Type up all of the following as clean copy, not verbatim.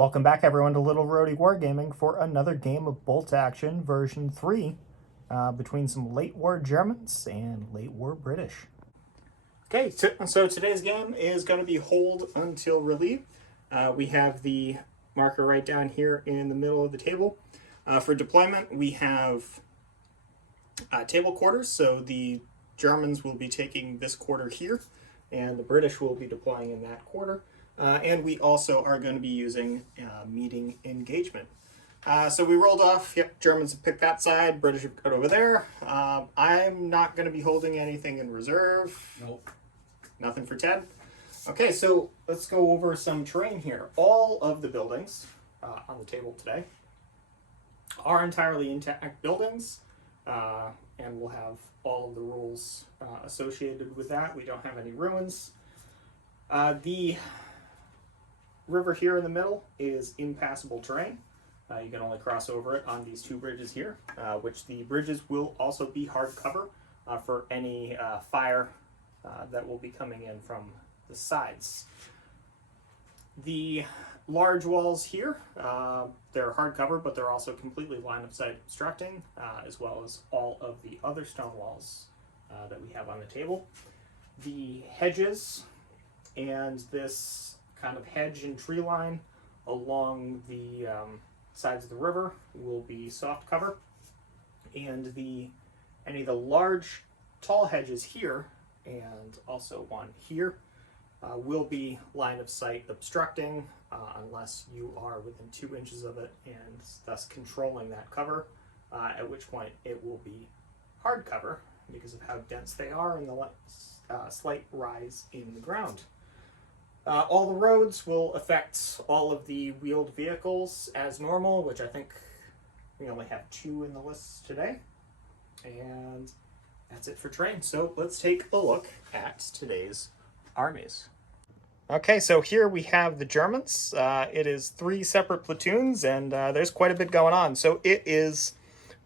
Welcome back, everyone, to Little Roadie Wargaming for another game of Bolt Action version 3 between some late war Germans and late war British. Okay, so today's game is going to be Hold Until Relieve. We have the marker right down here in the middle of the table. For deployment, we have table quarters, so the Germans will be taking this quarter here, and the British will be deploying in that quarter. And we also are going to be using meeting engagement. So we rolled off, yep, Germans have picked that side, British have got over there. I'm not going to be holding anything in reserve. Nope. Nothing for Ted. Okay, so let's go over some terrain here. All of the buildings on the table today are entirely intact buildings, and we'll have all of the rules associated with that. We don't have any ruins. The river here in the middle is impassable terrain. You can only cross over it on these two bridges here, which the bridges will also be hard cover for any fire that will be coming in from the sides. The large walls here, they're hard cover, but they're also completely line of sight obstructing, as well as all of the other stone walls that we have on the table. The hedges and this kind of hedge and tree line along the sides of the river will be soft cover, and any of the large tall hedges here and also one here will be line of sight obstructing unless you are within 2 inches of it, and thus controlling that cover, at which point it will be hard cover because of how dense they are and the slight rise in the ground. All the roads will affect all of the wheeled vehicles as normal, which I think we only have 2 in the list today. And that's it for terrain. So let's take a look at today's armies. Okay, so here we have the Germans. It is 3 separate platoons, and there's quite a bit going on. So it is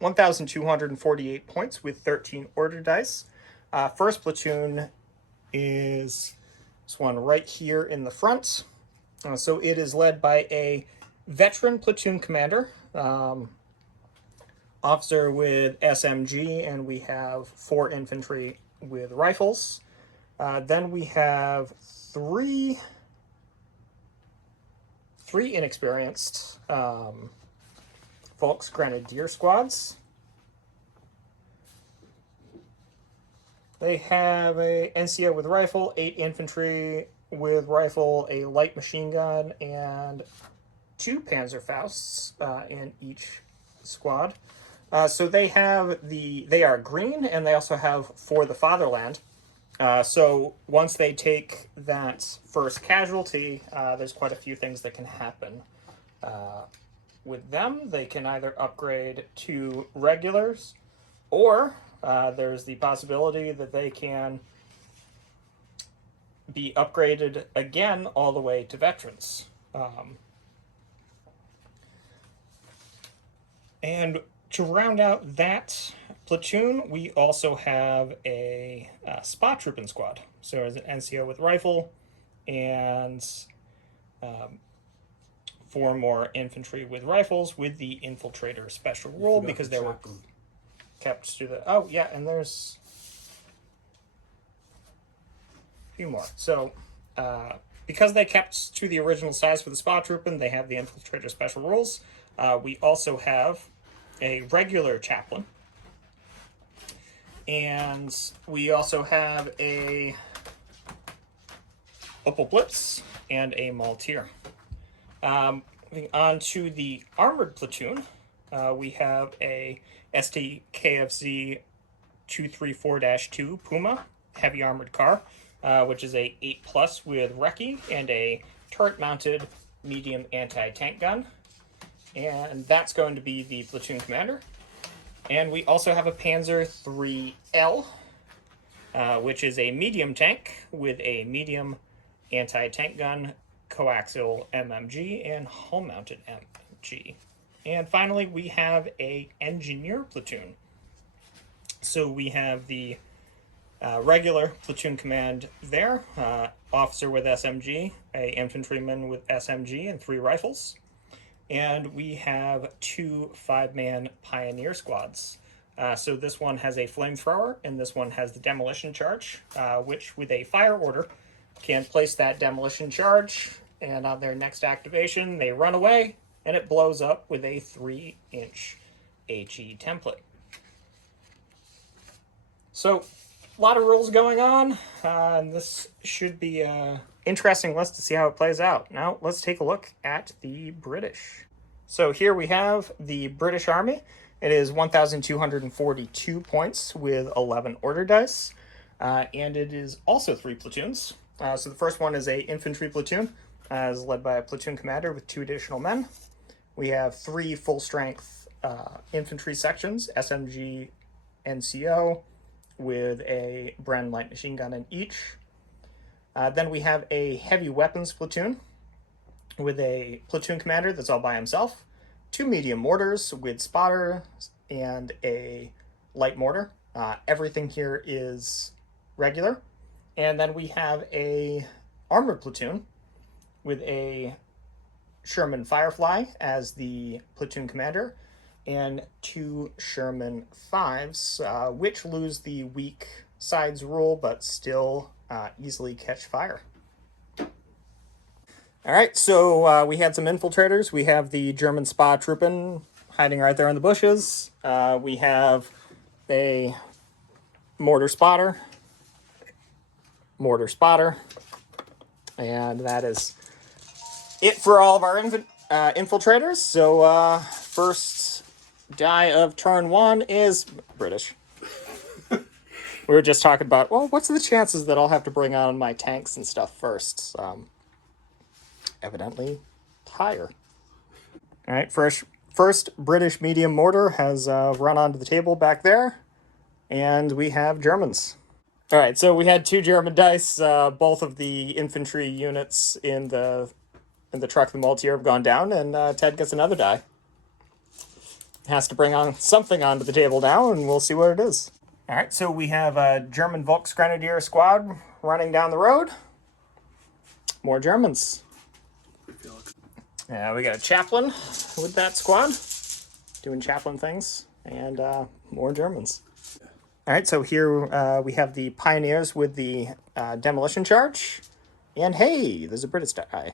1,248 points with 13 order dice. First platoon is this one right here in the front. So it is led by a veteran platoon commander, officer with SMG, and we have 4 infantry with rifles. Then we have three inexperienced Volksgrenadiers squads. They have a NCO with rifle, 8 infantry with rifle, a light machine gun, and 2 Panzerfausts in each squad. So they are green, and they also have For the Fatherland. So once they take that first casualty, there's quite a few things that can happen with them. They can either upgrade to regulars, or there's the possibility that they can be upgraded again all the way to veterans. And to round out that platoon, we also have a spot trooping squad. So there's an NCO with rifle and 4 more infantry with rifles with the infiltrator special rule because they were kept to the... Oh, yeah, and there's a few more. So, because they kept to the original size for the spot trooping, they have the infiltrator special rules. We also have a regular chaplain. And we also have a Opel Blitz and a Maltier. Moving on to the armored platoon, we have a STKFZ 234-2 Puma heavy armored car, which is a 8+ with recce and a turret-mounted medium anti-tank gun. And that's going to be the platoon commander. And we also have a Panzer 3L, which is a medium tank with a medium anti-tank gun, coaxial MMG, and hull-mounted MG. And finally, we have a engineer platoon. So we have the regular platoon command there, officer with SMG, a infantryman with SMG and 3 rifles. and we have 2 5-man pioneer squads. So this one has a flamethrower, and this one has the demolition charge, which with a fire order can place that demolition charge, and on their next activation, they run away, and it blows up with a 3-inch HE template. So, a lot of rules going on, and this should be an interesting list to see how it plays out. Now, let's take a look at the British. So here we have the British Army. It is 1,242 points with 11 order dice, and it is also 3 platoons. So the first one is a infantry platoon, is led by a platoon commander with 2 additional men. We have 3 full-strength infantry sections, SMG, NCO, with a Bren light machine gun in each. Then we have a heavy weapons platoon with a platoon commander that's all by himself, 2 medium mortars with spotter and a light mortar. Everything here is regular. And then we have a armored platoon with a Sherman Firefly as the platoon commander, and 2 Sherman 5s, which lose the weak sides rule, but still easily catch fire. All right, so we had some infiltrators. We have the German Spa Truppen hiding right there in the bushes. We have a mortar spotter, and that is it for all of our infiltrators. So first die of turn 1 is British. We were just talking about, well, what's the chances that I'll have to bring on my tanks and stuff first? Evidently higher. All right, first British medium mortar has run onto the table back there, and we have Germans. All right, so we had 2 German dice. Both of the infantry units in the truck, the Multier, have gone down, and Ted gets another die. Has to bring on something onto the table now, and we'll see what it is. All right, so we have a German Volksgrenadier squad running down the road. More Germans. Yeah, we got a chaplain with that squad, doing chaplain things, and more Germans. All right, so here we have the pioneers with the demolition charge, and hey, there's a British die.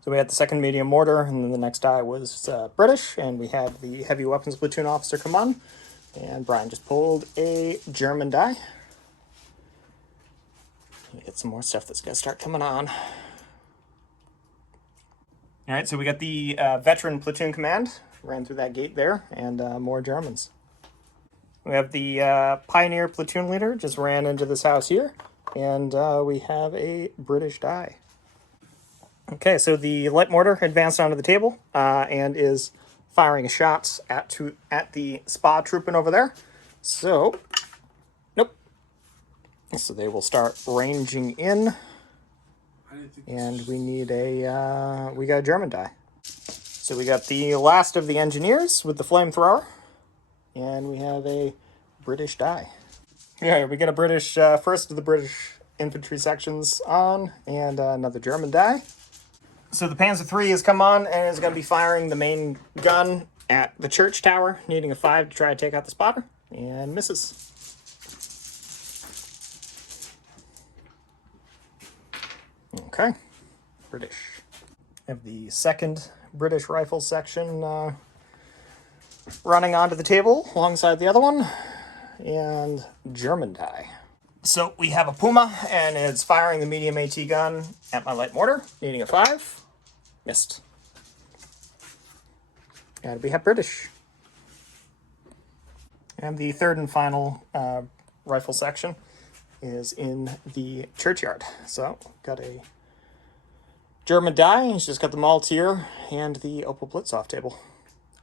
So we had the second medium mortar, and then the next die was British, and we had the heavy weapons platoon officer come on, and Brian just pulled a German die. Get some more stuff that's gonna start coming on. All right, so we got the veteran platoon command, ran through that gate there, and more Germans. We have the pioneer platoon leader, just ran into this house here, and we have a British die. Okay, so the light mortar advanced onto the table and is firing shots at the Spa Truppen over there. So, nope. So they will start ranging in. And we need we got a German die. So we got the last of the engineers with the flamethrower, and we have a British die. Yeah, we get a British, first of the British infantry sections on, and another German die. So the Panzer III has come on and is going to be firing the main gun at the church tower, needing a 5 to try to take out the spotter, and misses. Okay, British. Have the second British rifle section running onto the table alongside the other one, and German die. So we have a Puma, and it's firing the medium AT gun at my light mortar, needing a 5. Missed. And we have British. And the third and final rifle section is in the churchyard. So, got a German die. He's just got the Maltier and the Opel Blitzoff table.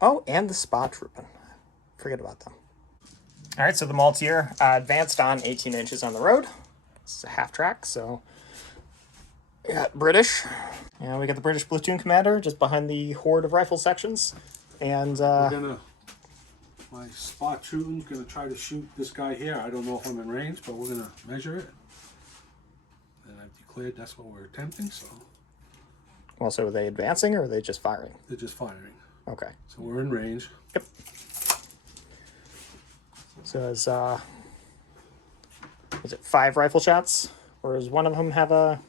Oh, and the Spa Truppen. Forget about them. All right, so the Maltier advanced on 18 inches on the road. It's a half track, so we got British. And we got the British platoon commander just behind the horde of rifle sections. And my Spa Trutten's gonna try to shoot this guy here. I don't know if I'm in range, but we're gonna measure it. And I've declared that's what we're attempting, so. Well, so are they advancing or are they just firing? They're just firing. Okay. So we're in range. Yep. So is it 5 rifle shots? Or does one of them have a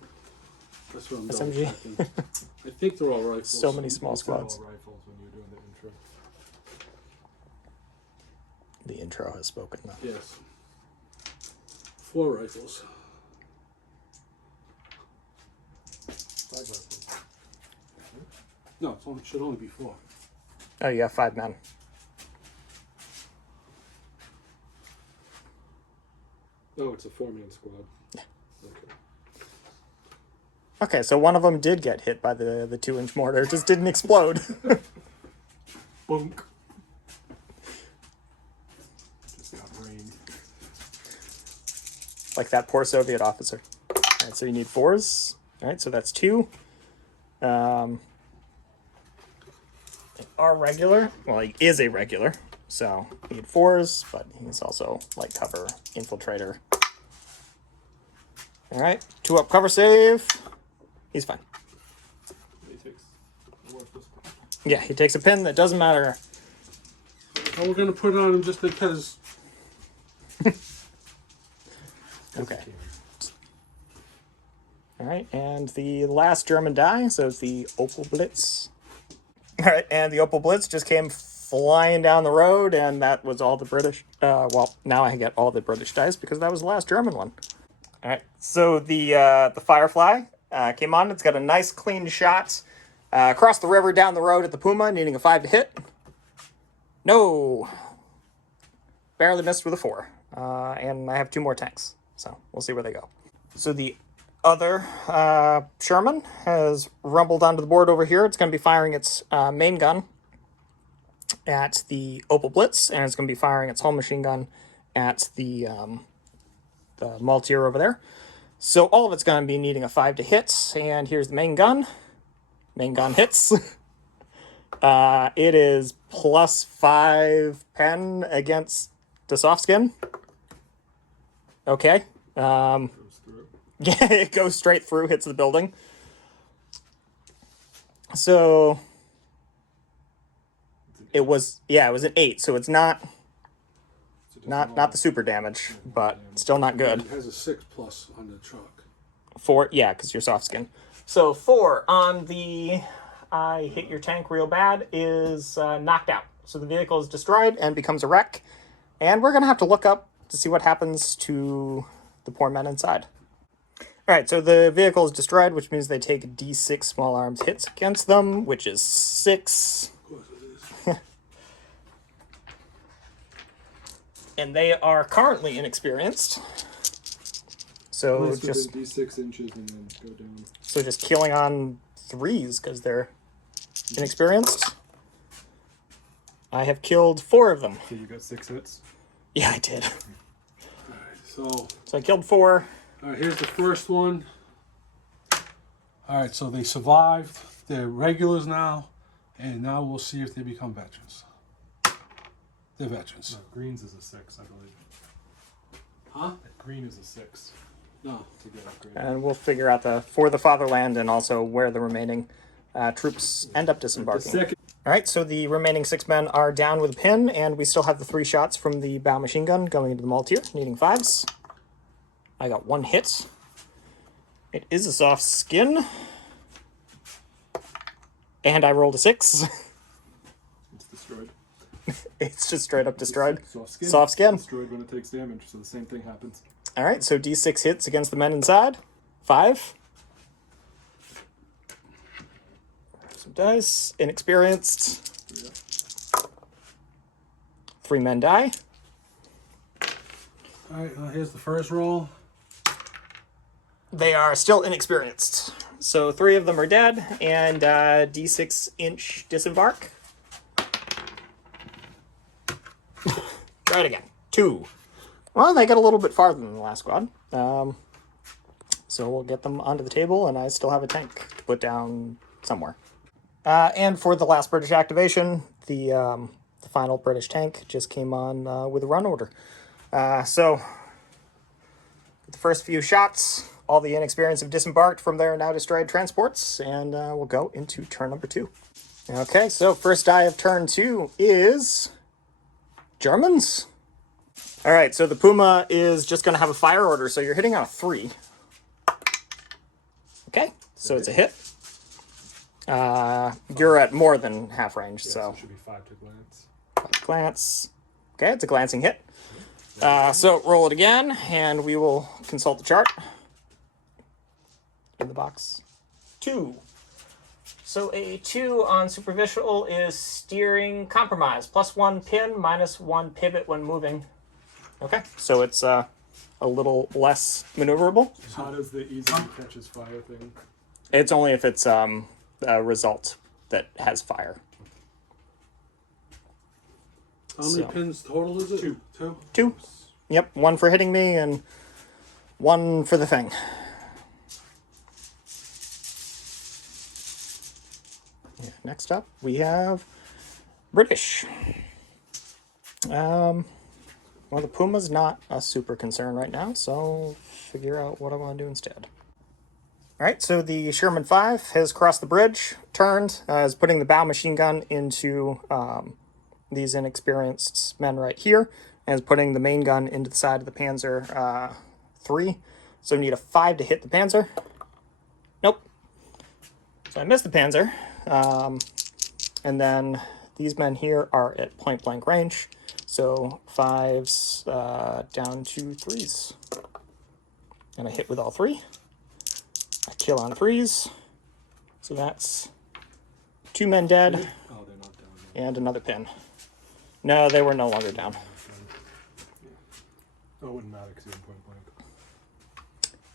That's what I'm SMG? double-checking. I think they're all rifles. So many small It's all squads. rifles when you're doing the intro. The intro has spoken though. Yes. 4 rifles. 5 rifles. No, it should only be 4. Oh, you got 5 men. Oh, it's a 4-man squad. Yeah. Okay. Okay, so one of them did get hit by the 2-inch mortar. It just didn't explode. Bunk. Just got brained. Like that poor Soviet officer. All right, so you need 4s. All right, so that's 2. They are regular. Well, he is a regular, so you need 4s, but he's also light cover, infiltrator. All right, 2 up cover save. He's fine. He takes the worthless. Yeah, he takes a pin that doesn't matter. Oh, we're gonna put it on him just because. Okay. All right, and the last German die, so it's the Opel Blitz. All right, and the Opel Blitz just came flying down the road, and that was all the British. Well, now I get all the British dice because that was the last German one. All right, so the Firefly came on. It's got a nice clean shot across the river down the road at the Puma, needing a 5 to hit. No, barely missed with a 4. And I have 2 more tanks, so we'll see where they go. So the other Sherman has rumbled onto the board over here. It's going to be firing its main gun at the Opel Blitz, and it's going to be firing its whole machine gun at the Maltier over there. So all of it's going to be needing a 5 to hit, and here's the main gun. Main gun hits. It is +5 pen against the soft skin. Okay. Goes through. Yeah, it goes straight through, hits the building. So it was an 8, so it's not not the super damage, but still not good. It has a 6+ on the truck. 4, yeah, because you're soft skin. So 4 on the I hit your tank real bad is knocked out. So the vehicle is destroyed and becomes a wreck. And we're going to have to look up to see what happens to the poor men inside. All right, so the vehicle is destroyed, which means they take D6 small arms hits against them, which is 6. Of course it is. And they are currently inexperienced. So Unless just within D6 inches and then go down. so just killing on 3s because they're inexperienced. I have killed 4 of them. So you got 6 hits. Yeah, I did. So, So I killed 4. all right, here's the first one. All right, so they survived. They're regulars now, and now we'll see if they become veterans. They're veterans. No, greens is a 6, I believe. Huh? Green is a 6 No. to get upgraded. And we'll figure out for the fatherland and also where the remaining troops end up disembarking. All right, so the remaining 6 men are down with a pin, and we still have the 3 shots from the bow machine gun going into the Maltier, needing 5s. I got 1 hit. It is a soft skin. And I rolled a 6. It's destroyed. It's just straight up destroyed. Soft skin. Soft skin. Destroyed when it takes damage, so the same thing happens. All right, so D6 hits against the men inside. 5. Some dice. Inexperienced. Yeah. 3 men die. All right, here's the first roll. They are still inexperienced. So 3 of them are dead, and D6-inch disembark. Try it again. 2. Well, they got a little bit farther than the last squad. So we'll get them onto the table, and I still have a tank to put down somewhere. And for the last British activation, the final British tank just came on with a run order. So the first few shots, all the inexperienced have disembarked from their now destroyed transports, and we'll go into turn number 2. Okay, so first die of turn 2 is Germans. All right, so the Puma is just going to have a fire order, so you're hitting on a 3. Okay, so it's a hit. You're at more than half range, Yeah, so it should be 5 to glance. glance. Okay, it's a glancing hit. So roll it again, and we will consult the chart. In the box. 2. So a 2 on superficial is steering compromise. +1 pin, -1 pivot when moving. Okay, so it's a little less maneuverable. How does the easy catches fire thing? It's only if it's a result that has fire. How many pins total is it? 2. 2? 2. Yep, 1 for hitting me and 1 for the thing. Yeah, next up, we have British. Well, the Puma's not a super concern right now, so figure out what I want to do instead. All right, so the Sherman 5 has crossed the bridge, turned, is putting the bow machine gun into these inexperienced men right here, and is putting the main gun into the side of the Panzer 3. So we need a 5 to hit the Panzer. Nope. So I missed the Panzer. And then these men here are at point blank range. So 5s down to 3s. And I hit with all 3. I kill on 3s. So that's 2 men dead. Oh, they're not down yet. And another pin. No, they were no longer down. Oh, it wouldn't matter because you're in point blank.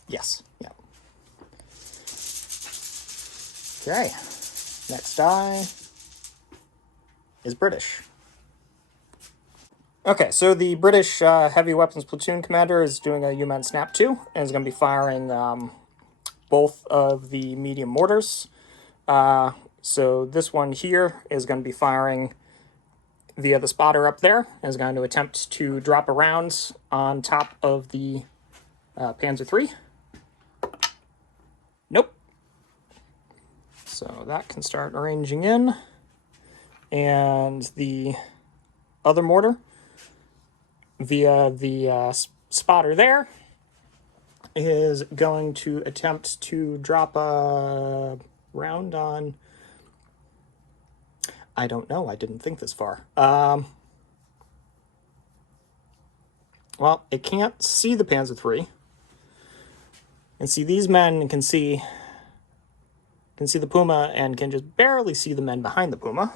Yes. Yeah. Okay. Next die is British. Okay, so the British heavy weapons platoon commander is doing a UMAN Snap 2 and is going to be firing both of the medium mortars. So this one here is going to be firing via the spotter up there and is going to attempt to drop a round on top of the Panzer 3. Nope. So that can start arranging in. And the other mortar, via the spotter there, is going to attempt to drop a round on... I don't know. I didn't think this far. Well, it can't see the Panzer 3. And see, these men can see the Puma and can just barely see the men behind the Puma.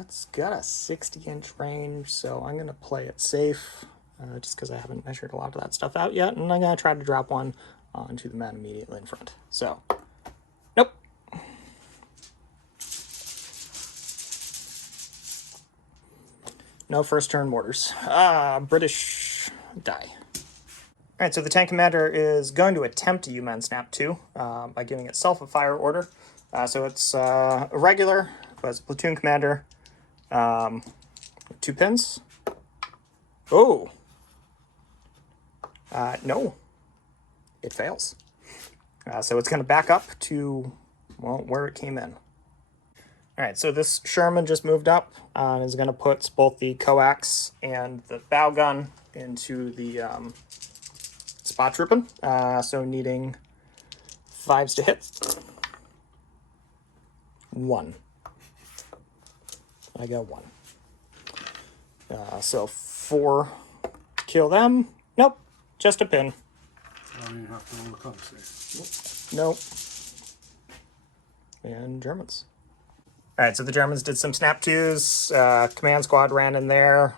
It's got a 60-inch range, so I'm going to play it safe, just because I haven't measured a lot of that stuff out yet, and I'm going to try to drop one onto the men immediately in front. So, nope. No first turn mortars. British die. Alright, so the tank commander is going to attempt a UMAN Snap 2 by giving itself a fire order. So it's a regular, but as a platoon commander, 2 pins. Oh! No. It fails. So it's going to back up to, well, where it came in. Alright, so this Sherman just moved up and is going to put both the coax and the bow gun into the spot trooping. So needing 5s to hit. 1. I got 1. So 4 to kill them. Nope, just a pin. I don't even have to roll a cover save. Nope. And Germans. Alright, so the Germans did some snap 2s. Command squad ran in there.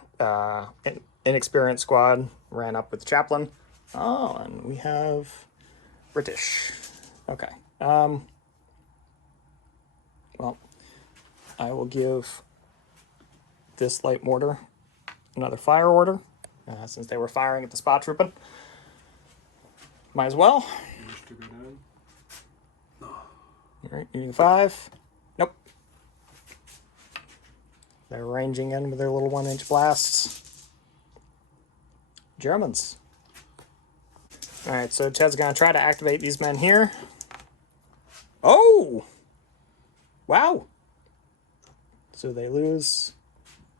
Inexperienced squad ran up with the chaplain. Oh, and we have British. Okay. Well, I will give this light mortar another fire order, since they were firing at the spot trooping. Might as well. You wish to go down? Alright, needing 5. Nope. They're ranging in with their little 1-inch blasts. Germans. Alright, so Ted's gonna try to activate these men here. Oh! Wow! So they lose,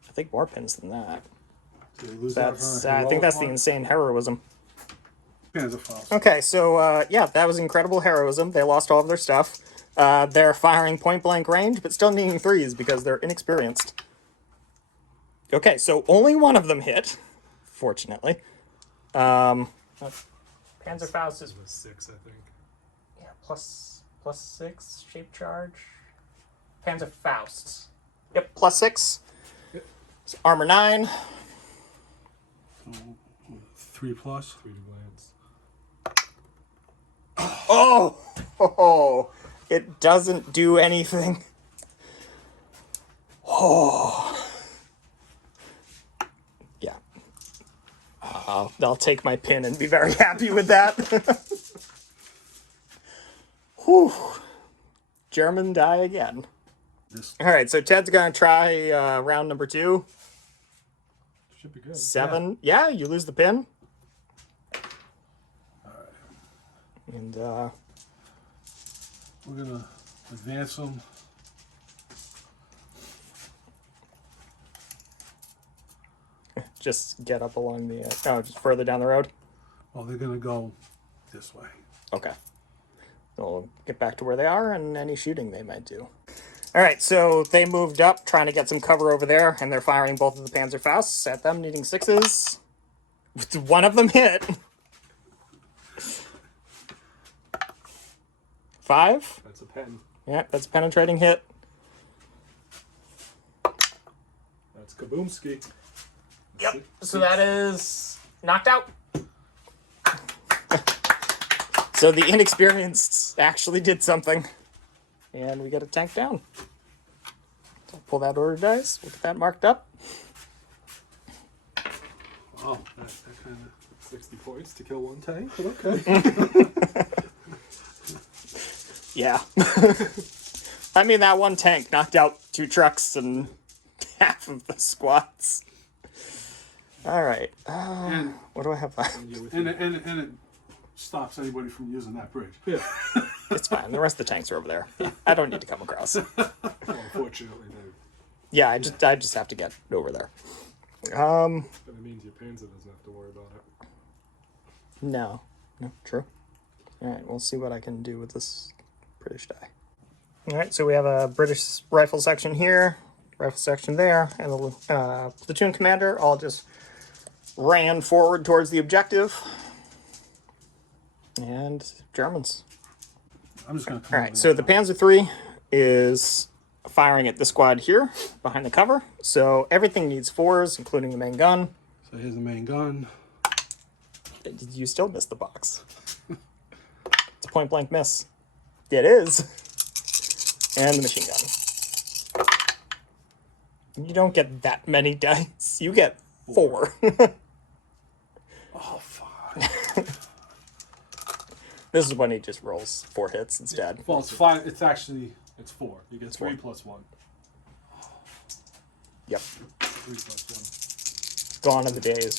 I think, more pins than that. So they lose That's, out on a I think that's the heroic insane heroism. one. Panzerfaust. Okay, so, yeah, that was incredible heroism. They lost all of their stuff. They're firing point-blank range, but still needing threes because they're inexperienced. Okay, so only one of them hit, fortunately. Panzerfaust is It was 6, I think. yeah, +6 shape charge. Panzerfaust. Yep, +6. Yep. So armor 9. 3 plus. 3 to glance. Oh, it doesn't do anything. Oh, yeah. I'll take my pin and be very happy with that. Whew. German die again. This All right, so Ted's gonna try round number 2. Should be good. 7. Yeah, you lose the pin. And we're gonna advance them. just get up along the just further down the road. Well, they're gonna go this way. Okay. They'll get back to where they are and any shooting they might do. All right, so they moved up, trying to get some cover over there, and they're firing both of the Panzerfausts at them, needing 6s. One of them hit. 5. That's a pen. Yeah, that's a penetrating hit. That's Kaboomski. Yep. So that is knocked out. So the inexperienced actually did something. And we get a tank down. So pull that order dice. We'll get that marked up. Wow, that kind of. 60 points to kill 1 tank, but okay. Yeah. I mean, that one tank knocked out 2 trucks and half of the squads. All right. And What do I have left? and it stops anybody from using that bridge. Yeah. It's fine. The rest of the tanks are over there. I don't need to come across. Well, unfortunately, they. Yeah, I just have to get over there. But it means your Panzer doesn't have to worry about it. No, true. All right, we'll see what I can do with this British die. All right, so we have a British rifle section here, rifle section there, and the platoon commander all just ran forward towards the objective. And Germans. I'm just gonna. All right, so the Panzer III is firing at the squad here behind the cover. So everything needs 4s, including the main gun. So here's the main gun. You still missed the box. It's a point blank miss. It is. And the machine gun. You don't get that many dice. You get 4. Oh fuck. This is when he just rolls 4 hits instead. Well, it's 5. It's actually 4. You get 3 4. plus 1. Yep. 3 plus Gone are the days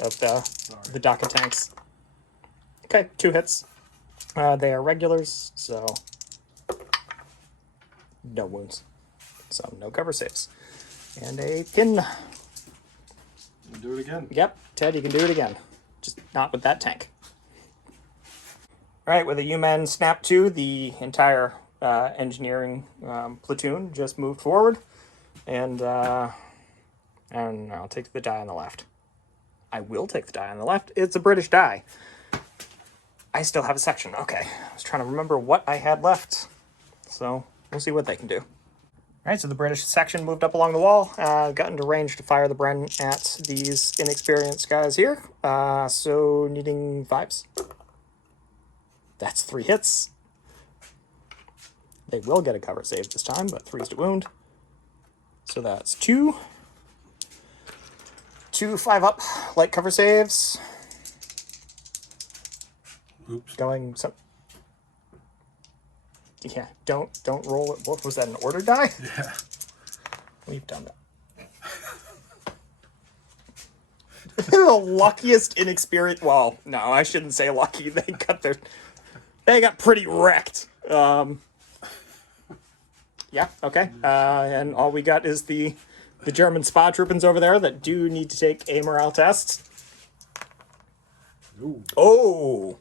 of the DACA tanks. Okay, 2 hits. They are regulars, so no wounds. So no cover saves. And a pin. 1. Do it again. Yep, Ted, you can do it again. Just not with that tank. All right, with a U-Men snap 2, the entire engineering platoon just moved forward. And I'll take the die on the left. I will take the die on the left. It's a British die. I still have a section. Okay, I was trying to remember what I had left. So we'll see what they can do. All right, so the British section moved up along the wall, got into range to fire the Bren at these inexperienced guys here. So needing 5s. That's 3 hits. They will get a cover save this time, but 3s to wound. So that's 2. 2 5-up light cover saves. Oops. Going some. Yeah, don't roll it. What was that, an order die? Yeah. We've done The luckiest inexperienced. Well, no, I shouldn't say lucky. They got pretty wrecked. Yeah. Okay. And all we got is the German spa troopers over there that do need to take a morale test. Ooh. Oh,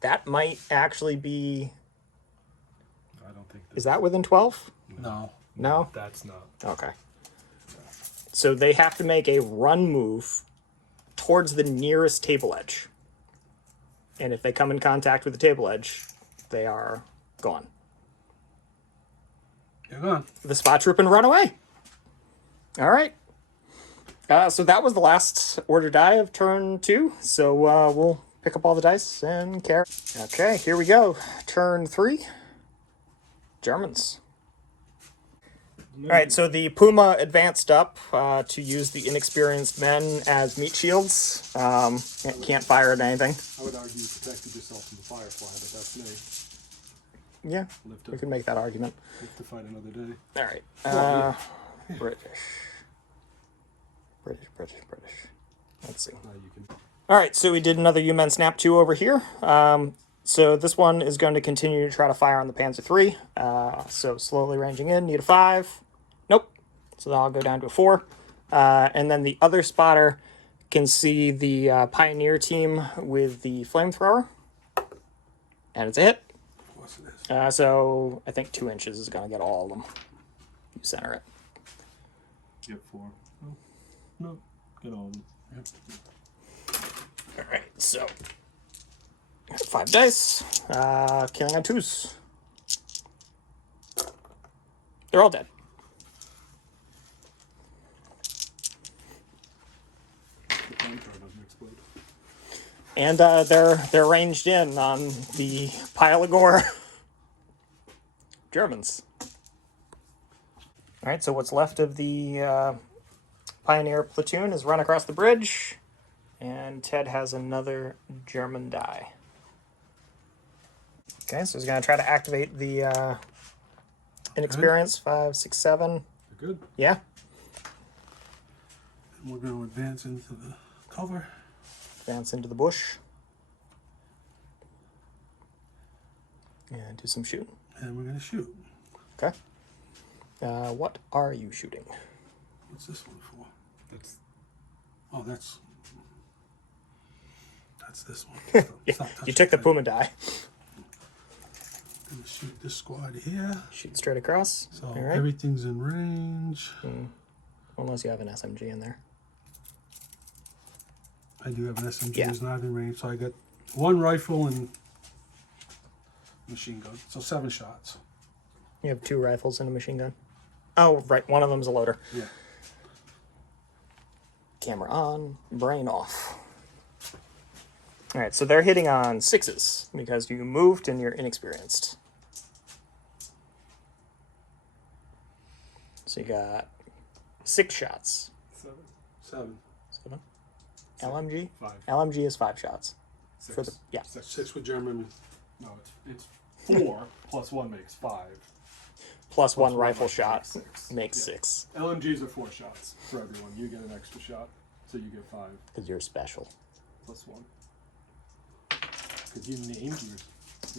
that might actually be. I don't think Is that within 12? No. No. that's not. Okay. So they have to make a run move towards the nearest table edge. And if they come in contact with the table edge, they are gone. You're gone. The spot troop and run away. All right. So that was the last order die of turn 2. So we'll pick up all the dice and carry. Okay, here we go. Turn 3. Germans. All right, so the Puma advanced up to use the inexperienced men as meat shields. Can't fire at anything. I would argue you protected yourself from the Firefly, but that's me. Yeah, we could make that argument. Live to fight another day. All right. British. Let's see. Now you can. All right, so we did another U-Men Snap 2 over here. So this one is going to continue to try to fire on the Panzer III. So slowly ranging in, need a 5. Nope. So then I'll go down to a 4. And then the other spotter can see the Pioneer team with the flamethrower. And it's a hit. Of course it is. So I think 2 inches is going to get all of them. You center it. Get 4. No. Get on. Yep. All right, so 5 dice, killing on 2s. They're all dead. The flamethrower doesn't explode. And they're ranged in on the pile of gore. Germans. All right, so what's left of the Pioneer platoon is run across the bridge, and Ted has another German die. Okay, so he's going to try to activate the inexperience. 5, 6, 7. You're good. Yeah. And we're going to advance into the cover. Advance into the bush. And do some shooting. And we're going to shoot. Okay. What are you shooting? What's this one for? That's Oh, that's this one. Yeah, Stop you touching took the that. Puma die. Gonna shoot this squad here. Shoot straight across. So All right. everything's in range. Unless you have an SMG in there. I do have an SMG. Yeah. It's not in range, so I got 1 rifle and machine gun. So 7 shots. You have 2 rifles and a machine gun. Oh, right. One of them's a loader. Yeah. Camera on, brain off. All right, so they're hitting on 6s because you moved and you're inexperienced. So you got 6 shots. 7. 7. 7? LMG? 5. LMG is 5 shots. 6. For the yeah. 6 with German. No, it's 4 plus 1 makes 5. Plus one one rifle makes shot 6. makes Yeah. 6. LMGs are 4 shots for everyone. You get an extra shot, so you get 5 Because you're special. plus 1. Because you named your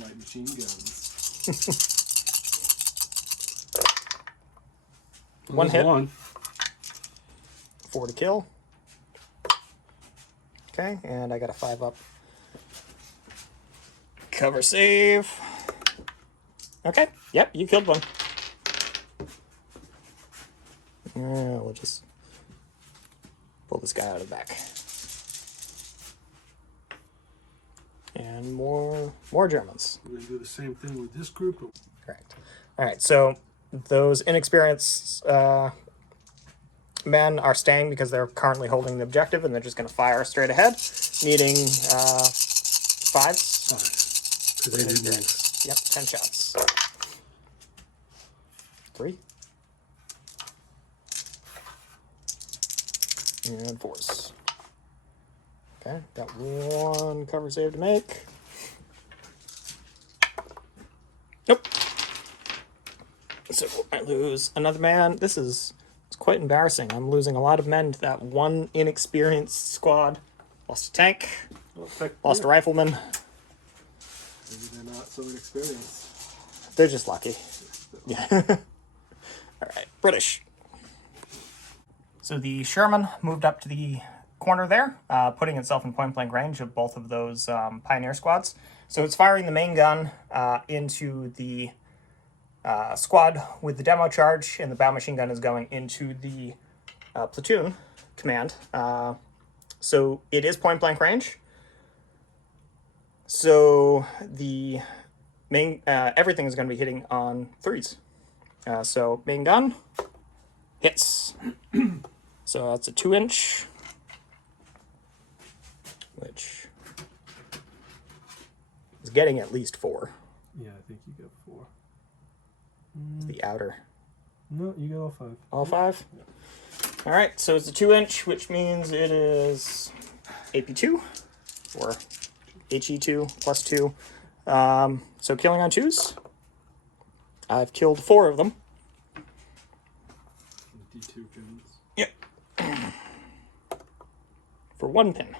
light machine guns. One hit. 1. 4 to kill. Okay, and I got a 5 up. Cover save. Okay, yep, you killed one. Yeah, we'll just pull this guy out of the back. And more Germans. We're going to do the same thing with this group. Correct. All right, so those inexperienced men are staying because they're currently holding the objective, and they're just going to fire straight ahead, needing 5s. Because they didn't move. Yep, 10 shots. 3. And 4s. Okay, got 1 cover save to make. Nope. So I lose another man. This is It's quite embarrassing. I'm losing a lot of men to that one inexperienced squad. Lost a tank, lost a rifleman. Maybe they're not so inexperienced. They're just lucky. Yeah. All right, British. So the Sherman moved up to the corner there, putting itself in point-blank range of both of those Pioneer squads. So it's firing the main gun into the squad with the demo charge, and the bow machine gun is going into the platoon command. So it is point-blank range. So the main everything is going to be hitting on 3s. So main gun hits. So that's a 2-inch, which is getting at least 4. Yeah, I think you got 4. The outer. No, you got all 5. All 5? Yeah. All right, so it's a 2-inch, which means it is AP2 or HE2 plus 2. So killing on 2s. I've killed 4 of them. D2 pins. Yep. For 1 pin.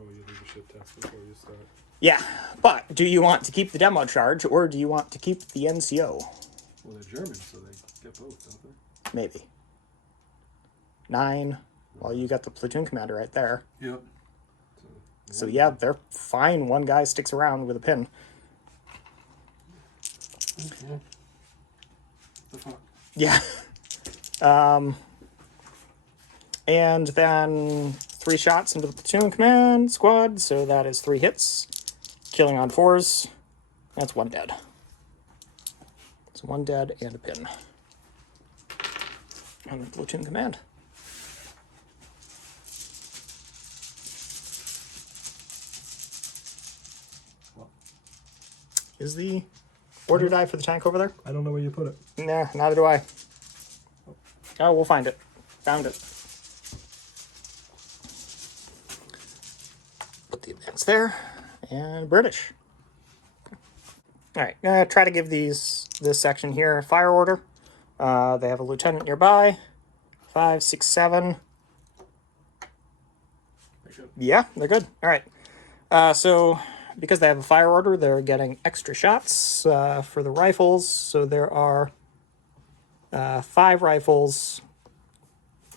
Oh, you leave a shit test before you start. Yeah, but do you want to keep the demo charge or do you want to keep the NCO? Well, they're German, so they get both, don't they? Maybe. 9. Well, you got the platoon commander right there. Yep. So yeah, they're fine. One guy sticks around with a pin. Yeah. The fuck? Yeah. And then 3 shots into the platoon command squad. So that is 3 hits. Killing on 4s. That's 1 dead. So 1 dead and a pin. On the platoon command. Is the order die for the tank over there? I don't know where you put it. Nah, neither do I. Oh, we'll find it. Found it. Put the advance there. And British. Alright, gonna try to give this section here a fire order. They have a lieutenant nearby. 5, 6, 7. Yeah, they're good. Alright. So because they have a fire order, they're getting extra shots for the rifles. So there are 5 rifles,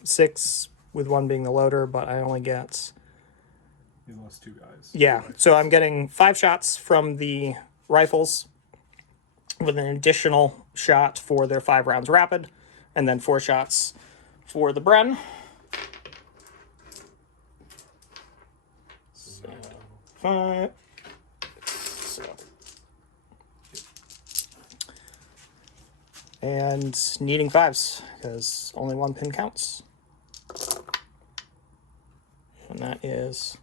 6 with 1 being the loader, but I only get... You lost 2 guys. Yeah, so I'm getting 5 shots from the rifles with an additional shot for their 5 rounds rapid, and then 4 shots for the Bren. So, 5. So. And needing 5s, because only 1 pin counts. And that is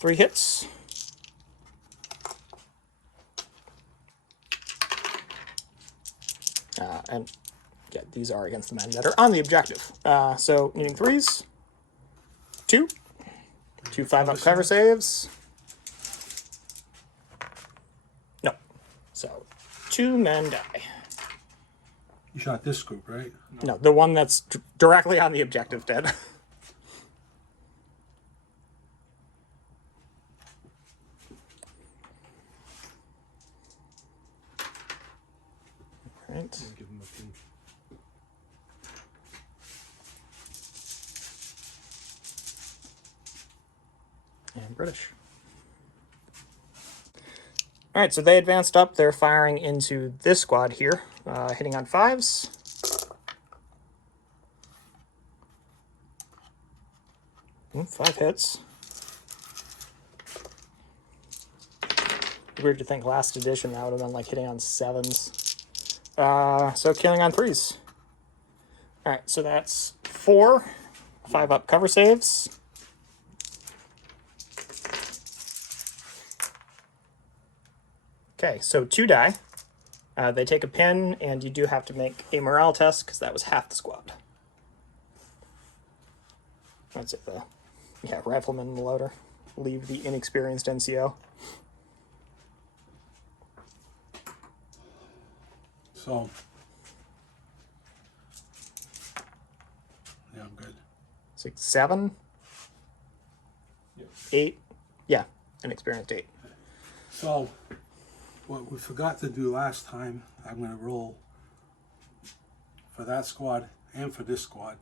3 hits. And yeah, these are against the men that are on the objective. So needing 3s. 2 5-up cover saves. No. So 2 men die. You shot this group, right? No, the one that's directly on the objective dead. Right. Give them a pin. And British. All right, so they advanced up. They're firing into this squad here, hitting on 5s. Ooh, 5 hits. Weird to think last edition that would have been like hitting on 7s. So killing on 3s. All right, so that's 4 5-up cover saves. Okay, so 2 die. They take a pin, and you do have to make a morale test because that was half the squad. That's it. Yeah, rifleman and loader. Leave the inexperienced NCO. So 6, 7, Yep. 8. Yeah, inexperienced 8. So, what we forgot to do last time, I'm going to roll for that squad and for this squad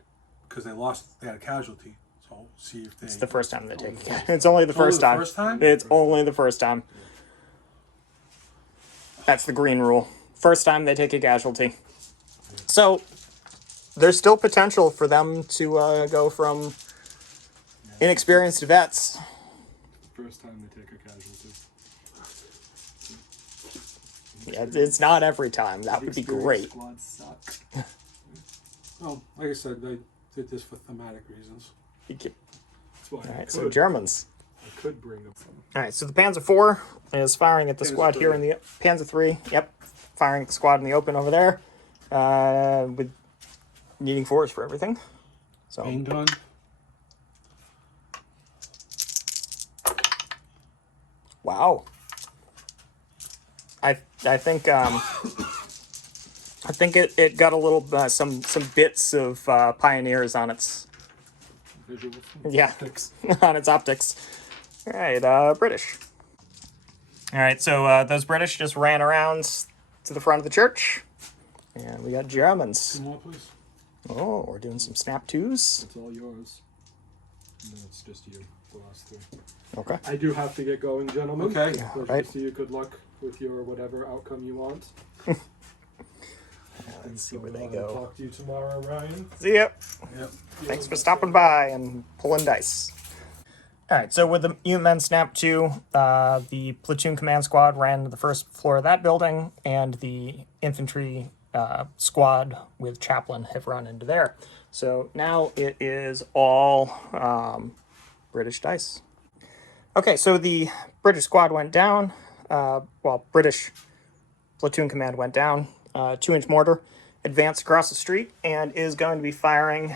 because they had a casualty. So, see if they. It's the first time they take it. It's only the first time. First time? It's only the first time. That's the green rule. First time they take a casualty. So, there's still potential for them to go from inexperienced to vets. First time they take a casualty. Yeah, it's not every time. That would be great. Squads suck. Well, like I said, I did this for thematic reasons. That's why All I right, could. so Germans. I could bring them some. All right, so the Panzer IV is firing at the Panzer squad here III. in the Panzer III. Yep, firing at the squad in the open over there, with needing 4s for everything. So Main gun. wow. I think it got a little some bits of Pioneers on its Visuals. yeah on its optics. All right, British. All right, so those British just ran around to the front of the church, and we got Germans. Two more, please. Oh, we're doing some snap 2s. It's all yours. And then it's just you, the last 3. Okay. I do have to get going, gentlemen. Okay. Pleasure right. to see you. Good luck with your whatever outcome you want. Let's see where they I'll go. Talk to you tomorrow, Ryan. See ya. Yep. Thanks for stopping by and pulling dice. All right, so with the Unitmen Snap 2, the platoon command squad ran to the first floor of that building, and the infantry squad with chaplain have run into there. So now it is all British dice. Okay, so the British squad went down. British platoon command went down. 2-inch mortar advanced across the street and is going to be firing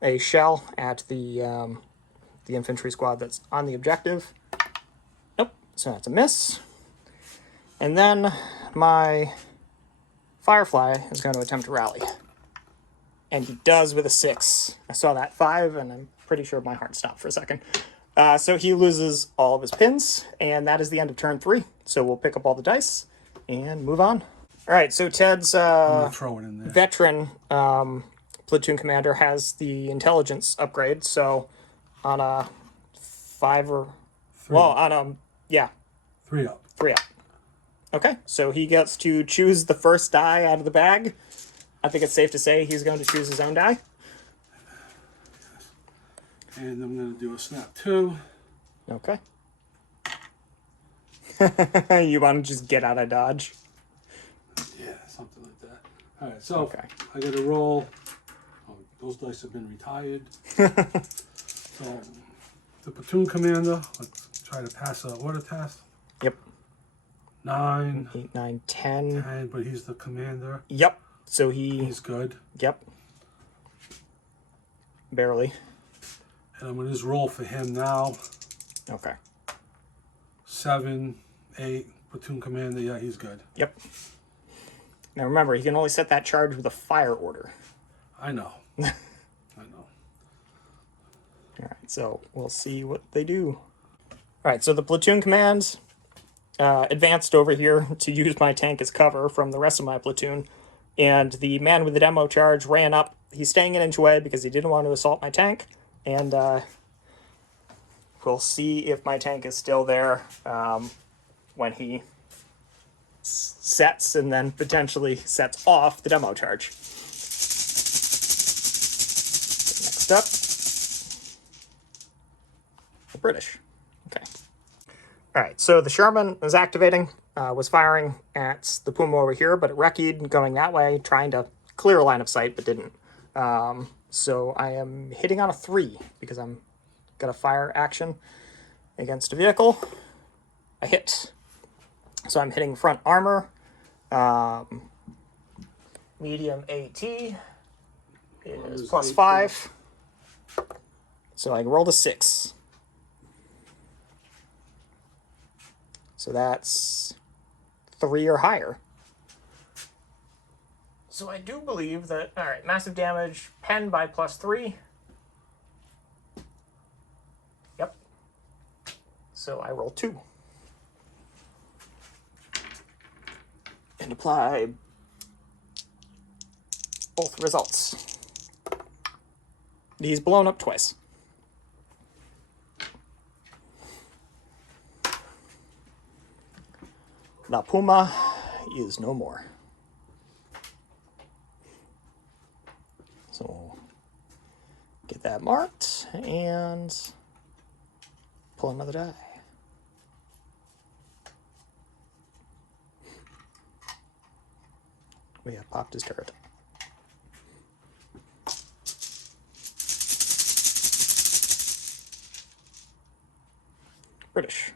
a shell at the infantry squad that's on the objective. Nope, so that's a miss. And then my Firefly is going to attempt to rally. And he does with a 6. I saw that 5, and I'm pretty sure my heart stopped for a second. So he loses all of his pins, and that is the end of turn 3. So we'll pick up all the dice and move on. All right, so Ted's I'm gonna throw it in there. veteran platoon commander has the intelligence upgrade. So on a 5 or... Well, on a... Yeah, 3 up. 3 up. Okay, so he gets to choose the first die out of the bag. I think it's safe to say he's going to choose his own die. And I'm gonna do a snap 2. Okay. You want to just get out of Dodge? Yeah, something like that. All right, so Okay. I got to roll. Oh, those dice have been retired. So the platoon commander, let's try to pass an order test. Yep. 9, 8, 9, 10. 10, but he's the commander. Yep. So he... He's good. Yep. Barely. And I'm gonna just roll for him now. Okay. 7, 8, platoon commander. Yeah, he's good. Yep. Now remember, you can only set that charge with a fire order. I know. I know. All right, so we'll see what they do. All right, so the platoon command advanced over here to use my tank as cover from the rest of my platoon, and the man with the demo charge ran up. He's staying an inch away because he didn't want to assault my tank, and we'll see if my tank is still there when he sets and then potentially sets off the demo charge. Next up, the British. Okay. All right, so the Sherman was activating, was firing at the Puma over here, but it wrecked going that way, trying to clear a line of sight, but didn't. So I am hitting on a 3 because I'm got a fire action against a vehicle. I hit. So I'm hitting front armor. Medium AT is plus 5. So I rolled a 6. So that's 3 or higher. So I do believe that, all right, massive damage, pen by plus 3. So I roll 2. And apply both results. He's blown up twice. La Puma is no more. So get that marked and pull another die. We have popped his turret. British.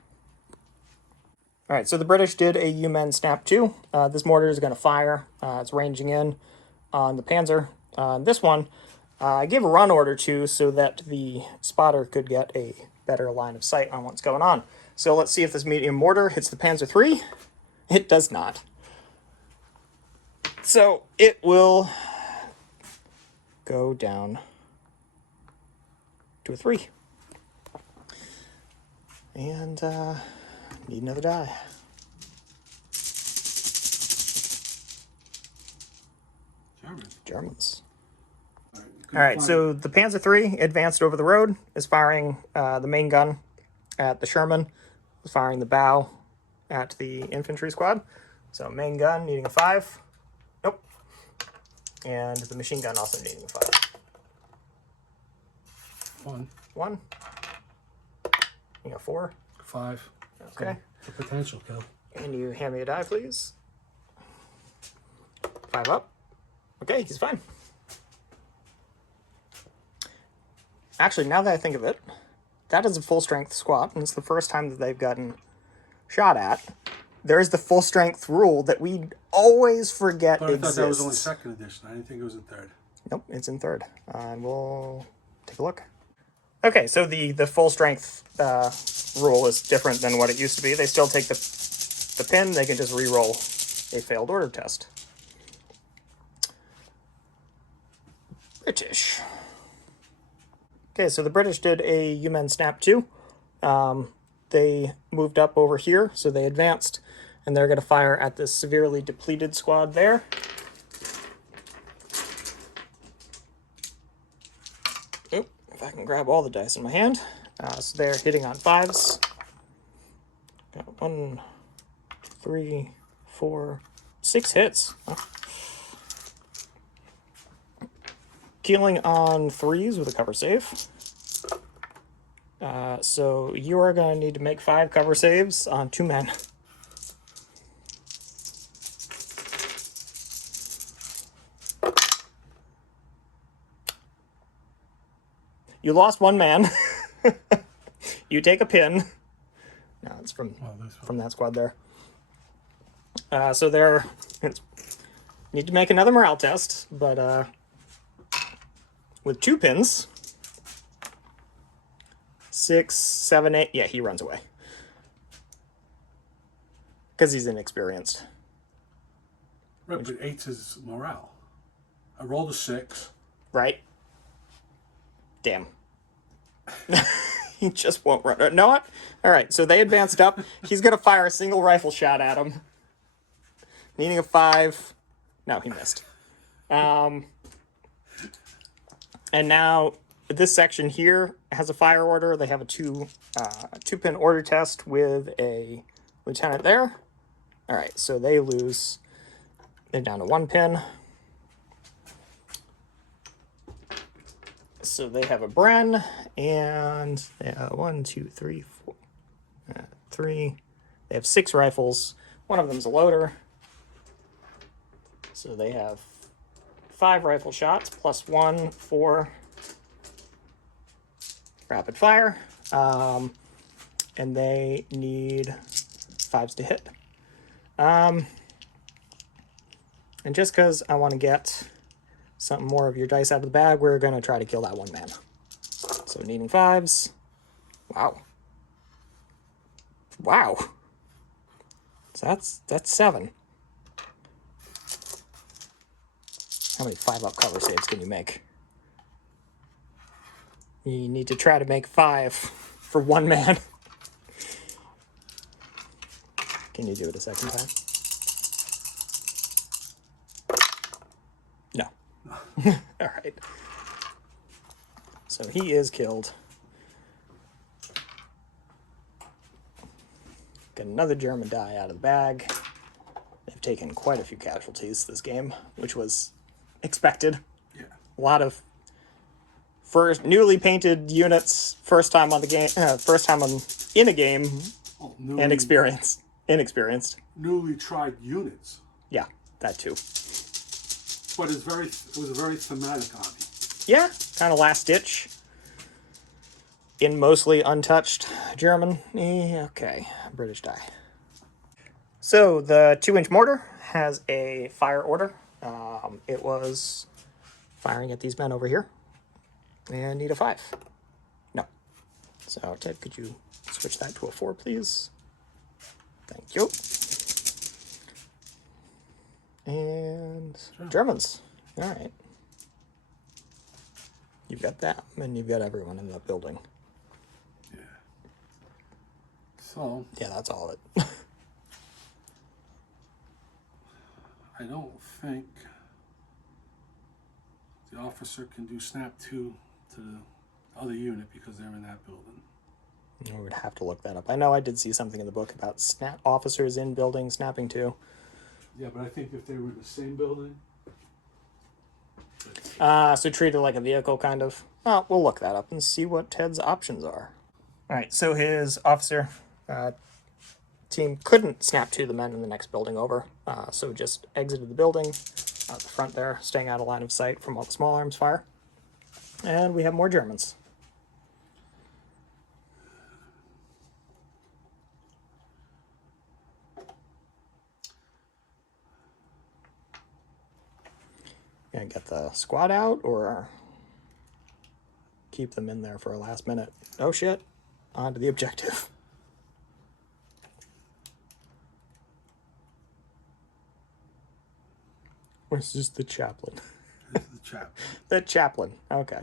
All right, so the British did a U-Men Snap 2. This mortar is going to fire. It's ranging in on the Panzer. This one, I gave a run order to so that the spotter could get a better line of sight on what's going on. So let's see if this medium mortar hits the Panzer III. It does not. So it will go down to a 3. And need another die. Germans. All right, so the Panzer III advanced over the road, is firing the main gun at the Sherman, is firing the bow at the infantry squad. So main gun needing a 5. Nope. And the machine gun also needing a 5. 1. You got 4. 5. Okay. The potential kill. And you hand me a die, please. 5 up. Okay, he's fine. Actually, now that I think of it, that is a full-strength squad, and it's the first time that they've gotten shot at. There's the full-strength rule that we always forget But I exists. thought that was only 2nd edition. I didn't think it was in 3rd. Nope, it's in 3rd. And we'll take a look. Okay, so the full-strength rule is different than what it used to be. They still take the pin. They can just re-roll a failed order test. British. Okay, so the British did a U-Men Snap 2. They moved up over here, so they advanced, and they're going to fire at this severely depleted squad there. Oop, if I can grab all the dice in my hand. So they're hitting on 5s. Got 1, 3, 4, 6 hits. Huh. Killing on 3s with a cover save. So you are going to need to make 5 cover saves on 2 men. You lost 1 man. You take a pin. No, it's from that squad there. So they're need to make another morale test, but with 2 pins. 6, 7, 8. Yeah, he runs away. Because he's inexperienced. Right, but 8's his morale. I rolled a 6. Right? Damn. He just won't run. Know what? All right, so they advanced up. He's going to fire a single rifle shot at him. Needing a 5. No, he missed. And now this section here has a fire order. They have a 2-pin order test with a lieutenant there. All right, so they lose. They're down to 1 pin. So they have a Bren, and they have 1, 2, 3, 4, 3. They have 6 rifles. One of them's a loader. So they have 5 rifle shots plus 1 for rapid fire, and they need 5s to hit. And just because I want to get something more of your dice out of the bag, we're going to try to kill that 1 man. So needing 5s. Wow. Wow. So that's 7. How many 5-up cover saves can you make? You need to try to make 5 for 1 man. Can you do it a second time? No. All right. So he is killed. Get another German die out of the bag. They've taken quite a few casualties this game, which was expected. Yeah. A lot of first newly painted units, first time on the game, in a game, Oh, and inexperienced. newly tried units. Yeah, that too. But it was a very thematic army. Yeah, kind of last ditch. In mostly untouched German. Okay, British die. So the 2-inch mortar has a fire order. It was firing at these men over here. And need a 5. No. So Ted, could you switch that to a 4, please? Thank you. And Sure. Germans. All right. You've got them, and you've got everyone in that building. Yeah. So Yeah, that's all of it. I don't think the officer can do snap 2 to the other unit because they're in that building. We would have to look that up. I know I did see something in the book about officers in buildings snapping too. Yeah, but I think if they were in the same building. So treat it like a vehicle, kind of. Oh, we'll look that up and see what Ted's options are. All right, so his officer team couldn't snap to the men in the next building over, so just exited the building out the front there, staying out of line of sight from all the small arms fire. And we have more Germans. Gonna get the squad out or keep them in there for a last minute? Oh shit, on to the objective. Where's just the chaplain? This is the chap. The chaplain, okay.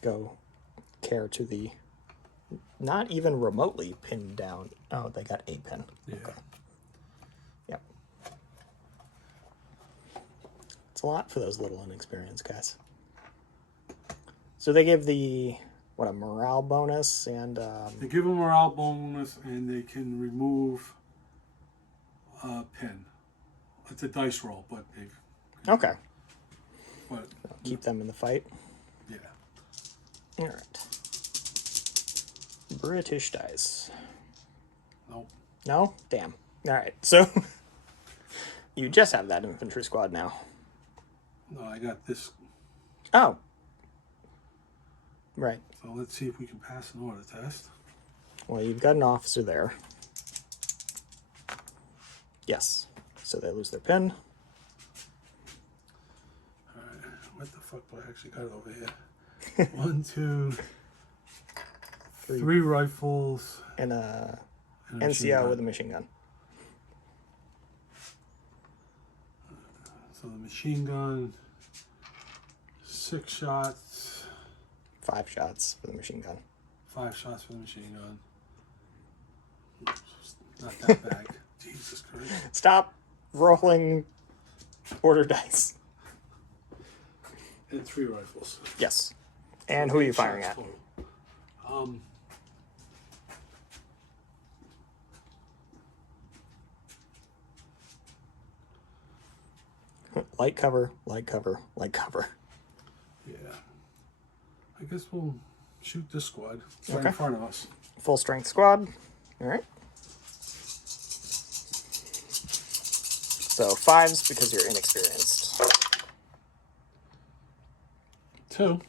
Go care to the not even remotely pinned down. Oh, they got a pin. Yeah. Okay. Yep. It's a lot for those little inexperienced guys. So they give the, what, a morale bonus and... They give them a morale bonus and they can remove a pin. It's a dice roll, but they've... okay. But, Keep them in the fight. yeah. All right. British dice. Nope. No? Damn. All right. So you just have that infantry squad now. No, I got this. Oh. Right. So let's see if we can pass an order test. Well, you've got an officer there. Yes. So they lose their pin. Alright, what the fuck do I actually got over here? 1, 2, 3 rifles. And a And a machine NCO gun. with a machine gun. So the machine gun, 6 shots, 5 shots for the machine gun. 5 shots for the machine gun. Oops, not that bag. Jesus Christ. Stop rolling order dice. And 3 rifles. Yes. And who are you 8 firing shots at? total. Light cover, light cover, light cover. Yeah. I guess we'll shoot this squad. It's right Okay. in front of us. Full strength squad. All right. So 5s because you're inexperienced. 2.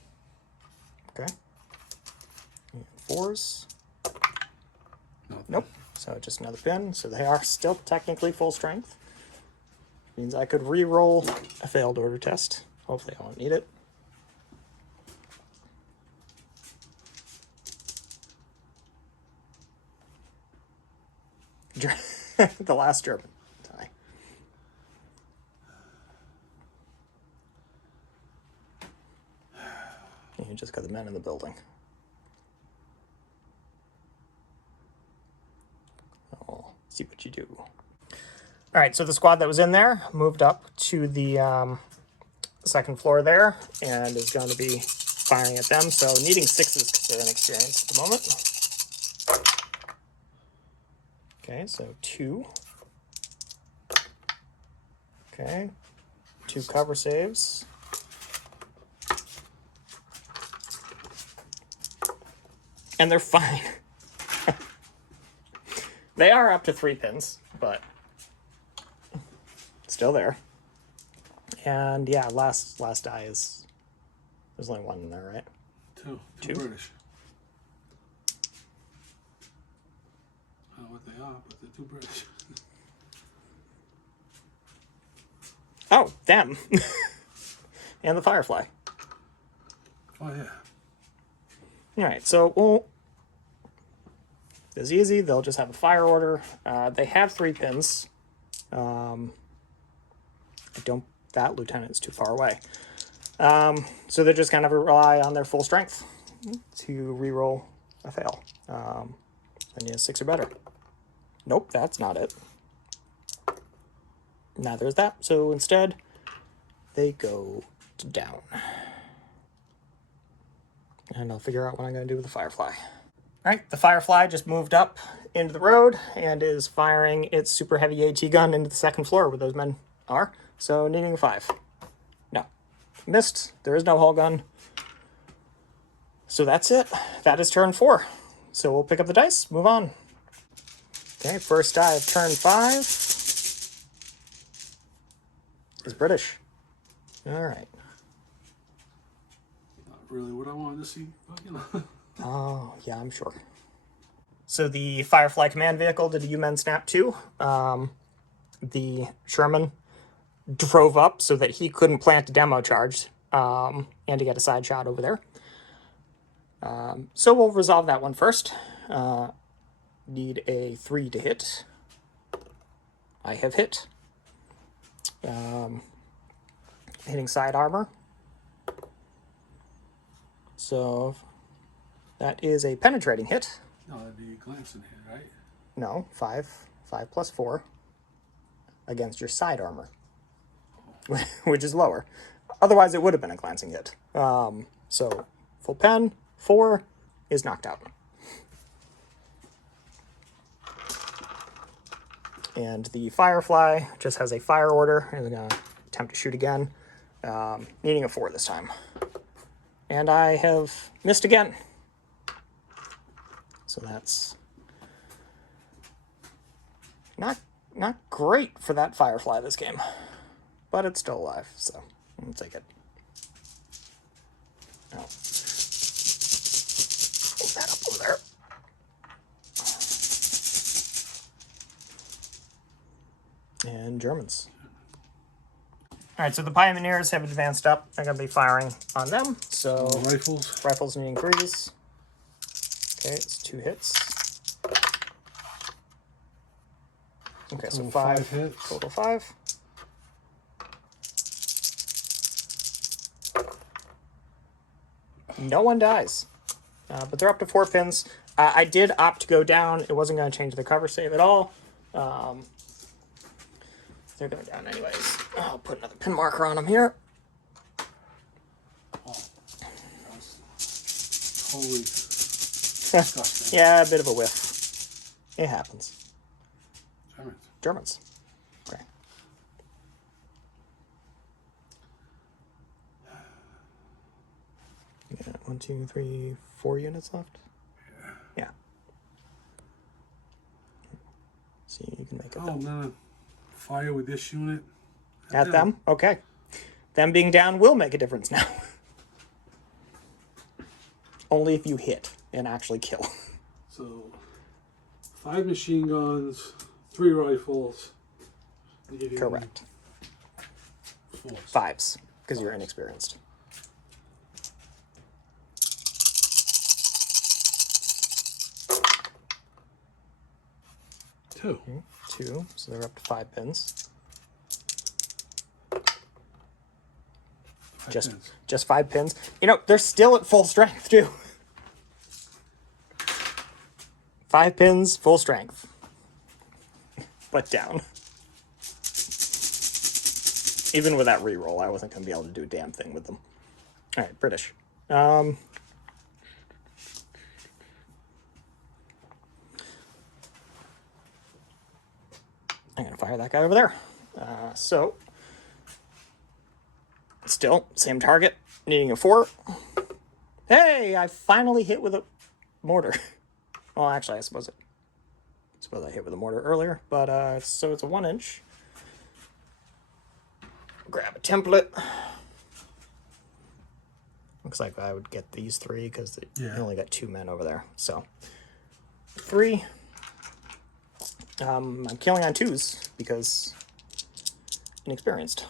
Okay. And 4s. Nothing. Nope. So just another pin. So they are still technically full strength. Means I could re-roll a failed order test. Hopefully I won't need it. The last German die. And you just got the men in the building. Oh. see what you do. All right, so the squad that was in there moved up to the second floor there and is going to be firing at them. So needing 6s because they're inexperienced at the moment. Okay, so 2. Okay, 2 cover saves. And they're fine. They are up to 3 pins, but still there. And yeah, last die is, there's only 1 in there, right? 2. 2? British. I don't know what they are, but they're 2 British. Oh, them. And the Firefly. Oh yeah. All right, so it's easy. They'll just have a fire order. They have 3 pins. That lieutenant is too far away. So they're just going to rely on their full strength to reroll a fail. And you have 6 or better. Nope, that's not it. Neither is that. So instead, they go to down. And I'll figure out what I'm going to do with the Firefly. All right, the Firefly just moved up into the road and is firing its super heavy AT gun into the second floor where those men are. So needing a 5. No. Missed. There is no hull gun. So that's it. That is turn 4. So we'll pick up the dice, move on. Okay, first die of turn 5 is British. All right. Not really what I wanted to see, but you know. Oh, yeah, I'm sure. So the Firefly command vehicle did a U-Men snap too. The Sherman drove up so that he couldn't plant a demo charge and to get a side shot over there. So we'll resolve that one first. Need a 3 to hit. I have hit. Hitting side armor. So that is a penetrating hit. No, that'd be a glancing hit, right? No, 5 plus 4 against your side armor, which is lower. Otherwise, it would have been a glancing hit. So full pen, 4 is knocked out. And the Firefly just has a fire order and going to attempt to shoot again, needing a 4 this time. And I have missed again. So that's not great for that Firefly this game, but it's still alive, so we'll take it. Oh. Hold that up over there. And Germans. All right, so the Pioneers have advanced up. I'm going to be firing on them. So Rifles. Rifles needing 3s. Okay, it's 2 hits. Okay, so Total 5 hits. Total 5. No one dies. But they're up to 4 pins. I did opt to go down. It wasn't going to change the cover save at all. They're going down anyways. I'll put another pin marker on them here. Oh, that's totally disgusting. Yeah, a bit of a whiff. It happens. Germans. Okay. You got 1, 2, 3, 4 units left? Yeah. See, you can make it. Oh, I'm gonna fire with this unit. At them? Okay. Them being down will make a difference now. Only if you hit and actually kill. So, 5 machine guns, 3 rifles. Correct. 4s. 5s, because you're inexperienced. Two. 2, so they're up to 5 pins. Just 5 pins. You know, they're still at full strength, too. 5 pins, full strength. split down. Even with that reroll, I wasn't going to be able to do a damn thing with them. All right, British. I'm going to fire that guy over there. So, still, same target, needing a 4. Hey, I finally hit with a mortar. Well, actually, I suppose I hit with a mortar earlier, but so it's a 1-inch. Grab a template. Looks like I would get these 3 because you only got 2 men over there. So 3. I'm killing on 2s because inexperienced.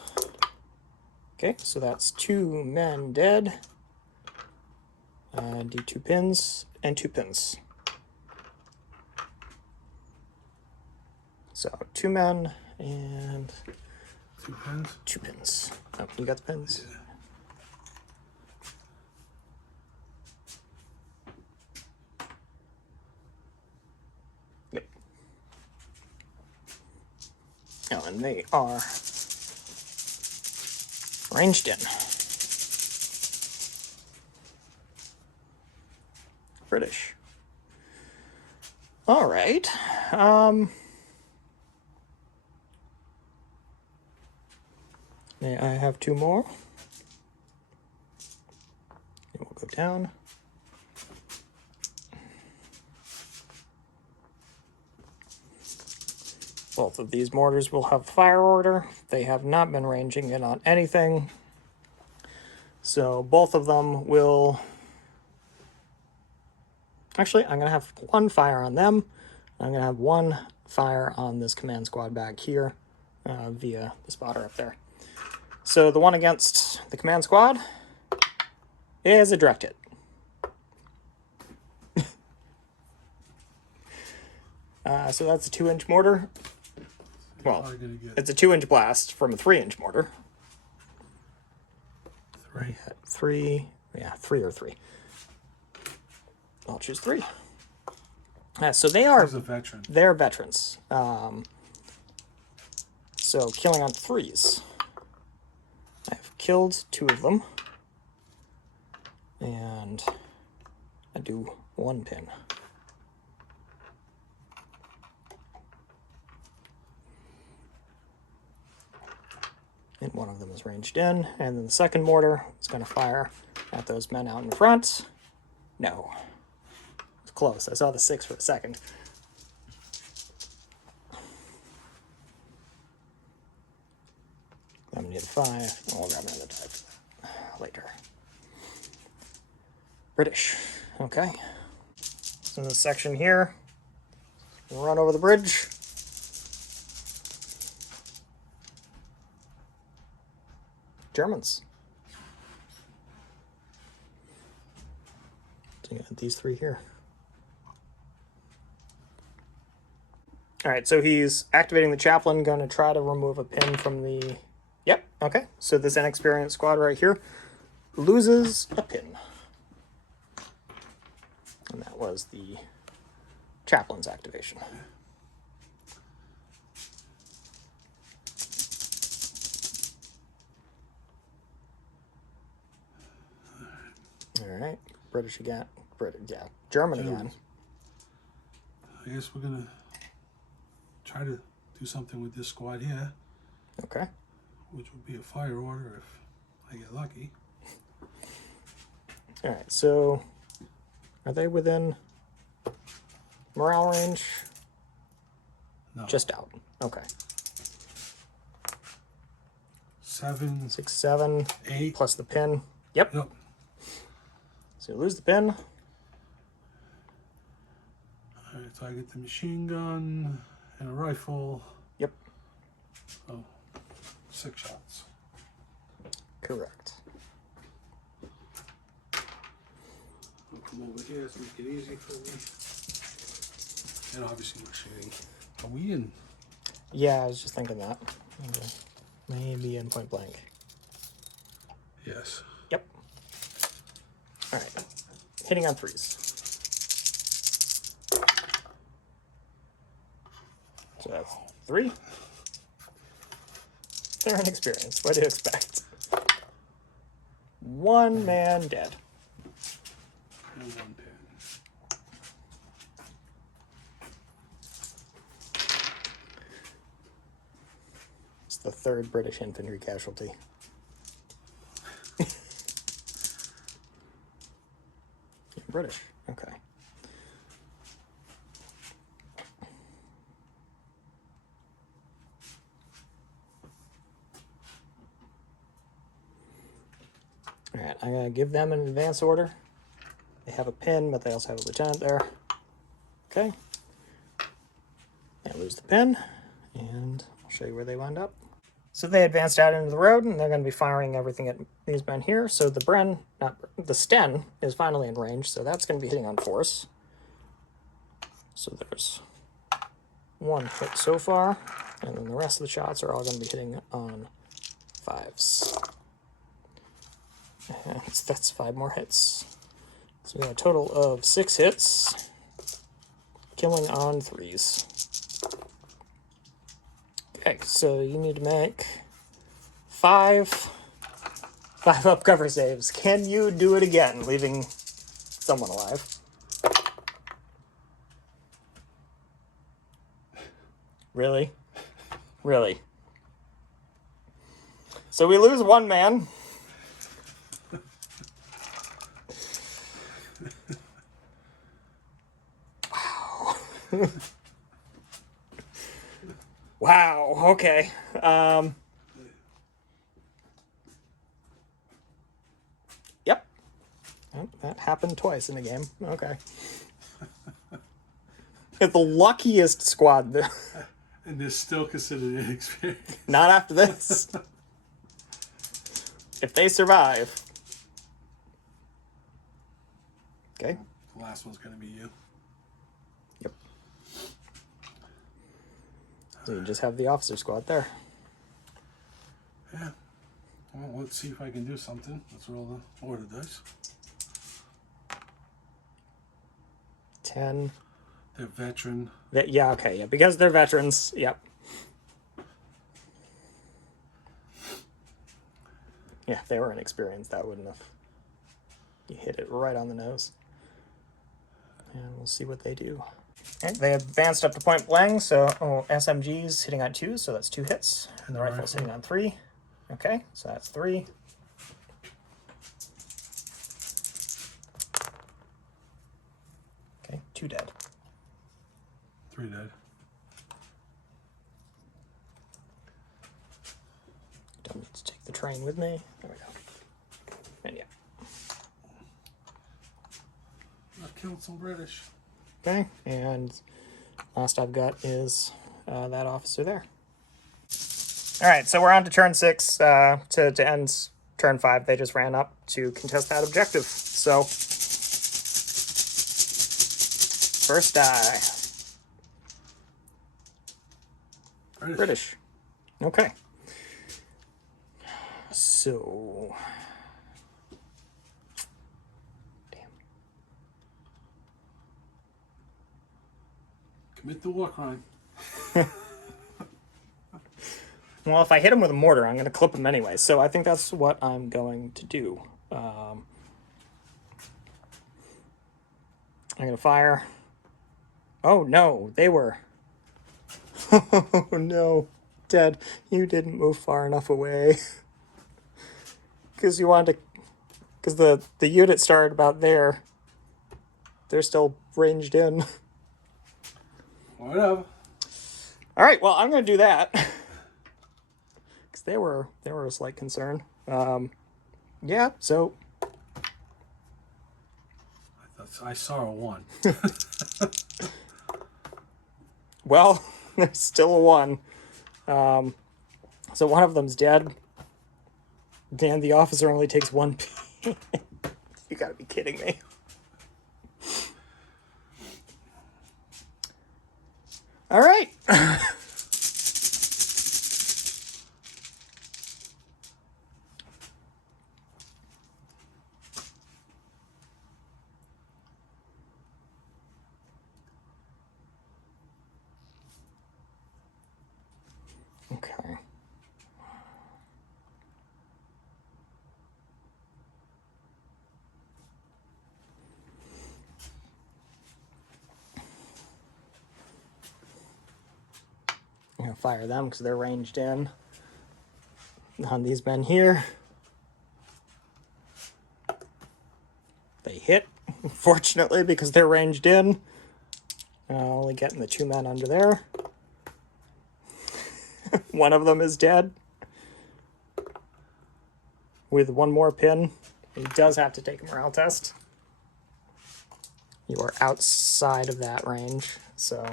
Okay, so that's 2 men dead. Do 2 pins and 2 pins. So 2 men and 2 pins. 2 pins. Oh, you got the pins? Yeah. Yep. Oh, and they are ranged in. British. All right. May I have 2 more? It will go down. Both of these mortars will have fire order. They have not been ranging in on anything. So both of them will... Actually, I'm going to have 1 fire on them. I'm going to have 1 fire on this command squad back here via the spotter up there. So the one against the command squad is a direct hit. So that's a 2-inch mortar. Well, it's a 2-inch blast from a 3-inch mortar. 3. Yeah, 3 or 3. I'll choose 3. So they are He's a veteran. They're veterans. So killing on 3s. I've killed 2 of them. And I do 1 pin. And 1 of them is ranged in. And then the second mortar is going to fire at those men out in front. No. It's close. I saw the 6 for a second. I'm going to need a 5. And we'll grab another die for that later. British. Okay. So in this section here, we'll run over the bridge. Germans. So you got these 3 here. Alright, so he's activating the chaplain, going to try to remove a pin from the... Yep, okay. So this inexperienced squad right here loses a pin. And that was the chaplain's activation. Alright, British again. German again. I guess we're gonna try to do something with this squad here. Okay. Which would be a fire order if I get lucky. Alright, so are they within morale range? No. Just out. Okay. 7, 6, 7, 8. plus the pin. Yep. Yep. So you lose the pin. Alright, so I get the machine gun and a rifle. Yep. Oh, 6 shots. Correct. I'll come over here to make it easy for me. And obviously we're shooting. Are we in? Yeah, I was just thinking that. Okay. Maybe in point blank. Yes. Yep. Alright. Hitting on 3s. So that's 3. They're inexperienced. What do you expect? 1 man dead. And 1 pin. It's the 3rd British infantry casualty. British. Okay. Alright, I'm going to give them an advance order. They have a pin, but they also have a lieutenant there. Okay. And lose the pin, and I'll show you where they wind up. So they advanced out into the road, and they're going to be firing everything at these men here. So the the Sten is finally in range, so that's going to be hitting on 4s. So there's 1 hit so far, and then the rest of the shots are all going to be hitting on 5s. And that's 5 more hits. So we got a total of 6 hits, killing on 3s. Okay, so you need to make 5 up cover saves. Can you do it again, leaving someone alive? Really? Really? So we lose 1 man. Wow. Wow, okay. Yep. Oh, that happened twice in a game. Okay. It's the luckiest squad there. And they're still considered inexperienced. Not after this. If they survive. Okay. The last one's going to be you. Yep. So you just have the officer squad there. Yeah. Well, let's see if I can do something. Let's roll the order dice. 10. They're veteran. Yeah, okay, yeah, because they're veterans. Yep. Yeah, if they were inexperienced, that wouldn't have. You hit it right on the nose. And we'll see what they do. Okay, they advanced up to point blank, so SMG's hitting on 2, so that's 2 hits. And the rifle's hitting on 3. Okay, so that's 3. Okay, 2 dead. 3 dead. Don't need to take the train with me. There we go. And yeah. I've killed some British. Okay, and last I've got is that officer there. All right, so we're on to turn 6. To end turn 5, they just ran up to contest that objective. So, first die. British. Okay. So... Commit the war crime. Well, if I hit him with a mortar, I'm going to clip him anyway. So I think that's what I'm going to do. I'm going to fire. Oh, no. They were... Oh, no. Dad, you didn't move far enough away. Because you wanted to... Because the unit started about there. They're still ranged in. Whatever. All right, well, I'm going to do that. Because they were a slight concern. Yeah, so... I saw a 1. Well, there's still a 1. So one of them's dead. And the officer only takes 1 pin. You gotta be kidding me. All right. fire them because they're ranged in. On these men here. They hit, fortunately, because they're ranged in. Only getting the 2 men under there. One of them is dead. With 1 more pin. He does have to take a morale test. You are outside of that range, so...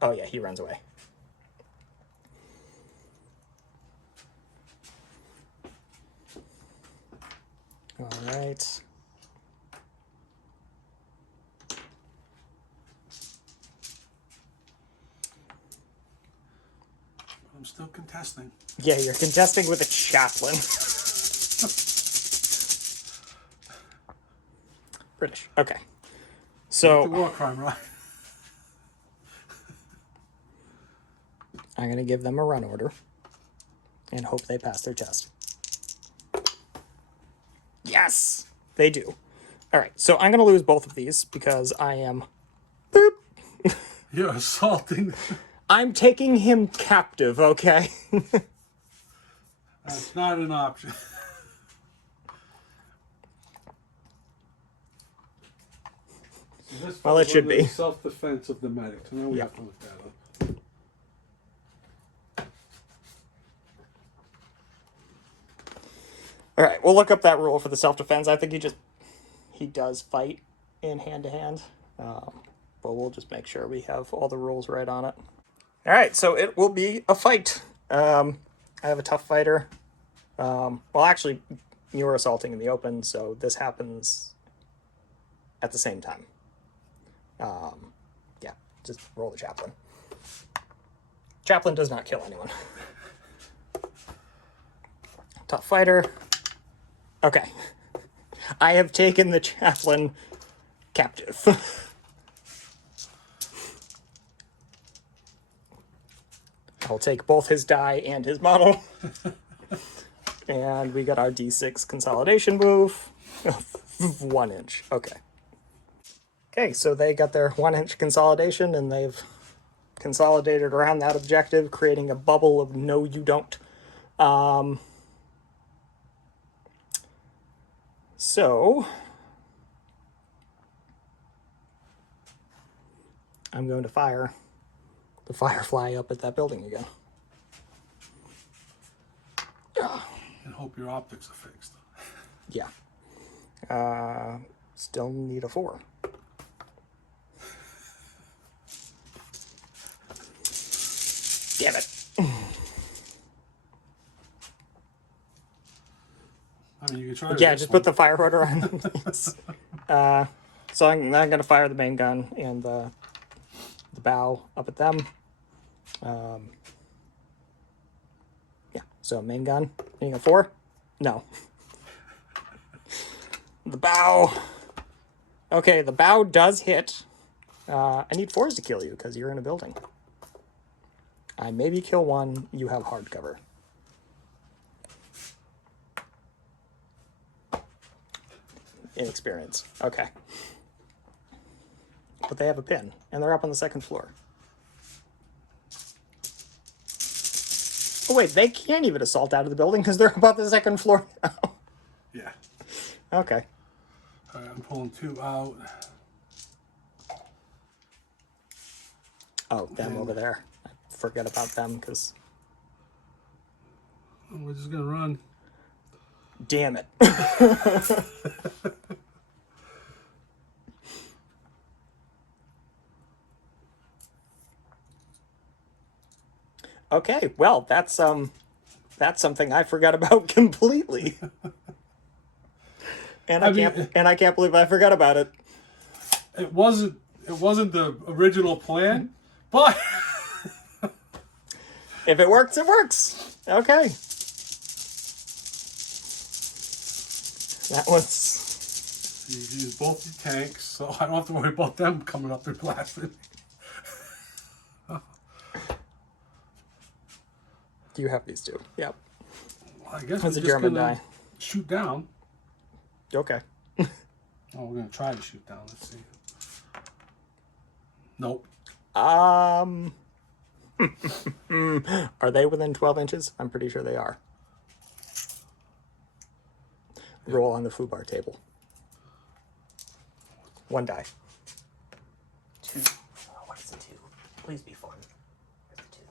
Oh yeah, he runs away. All right. I'm still contesting. Yeah, you're contesting with a chaplain. British. Okay. The So war crime, right? I'm going to give them a run order and hope they pass their test. Yes, they do. All right, so I'm going to lose both of these because I am... Boop. You're assaulting. I'm taking him captive, okay? That's not an option. So this Well, it falls should under be. the self-defense of the medic. So now we Yeah. have to look that up. All right, we'll look up that rule for the self-defense. I think he does fight in hand-to-hand. But we'll just make sure we have all the rules right on it. All right, so it will be a fight. I have a tough fighter. Well, actually, you were assaulting in the open, so this happens at the same time. Yeah, just roll the chaplain. Chaplain does not kill anyone. Tough fighter. Okay. I have taken the chaplain captive. I'll take both his die and his model. And we got our D6 consolidation move. 1 inch. Okay. Okay, so they got their 1 inch consolidation and they've consolidated around that objective, creating a bubble of no you don't. So I'm going to fire the firefly up at that building again. And hope your optics are fixed. Yeah. Still need a 4. Damn it. I mean, you can try. Yeah, this just one. put the fire rotor on. Yes. So I'm going to fire the main gun and the bow up at them. Yeah, so main gun. Needing a 4? No. The bow. Okay, the bow does hit. I need 4s to kill you because you're in a building. I maybe kill 1. You have hard cover. Inexperience. Okay. But they have a pin, and they're up on the 2nd floor. Oh, wait, they can't even assault out of the building because they're above the 2nd floor now. Yeah. Okay. All right, I'm pulling 2 out. Oh, them over there. I forget about them because... We're just gonna run. Damn it. Okay, well, that's something I forgot about completely. And I can't believe I forgot about it. It wasn't the original plan, but If it works, it works. Okay. That was... you use both your tanks, so I don't have to worry about them coming up and blasting. You have these 2. Yep. Well, I guess That's we're a just German gonna die. shoot down. Okay. Oh, we're gonna try to shoot down. Let's see. Nope. Are they within 12 inches? I'm pretty sure they are. Roll on the foobar table. 1 die. 2. Oh, what is the 2? Please be fun. Where's the 2?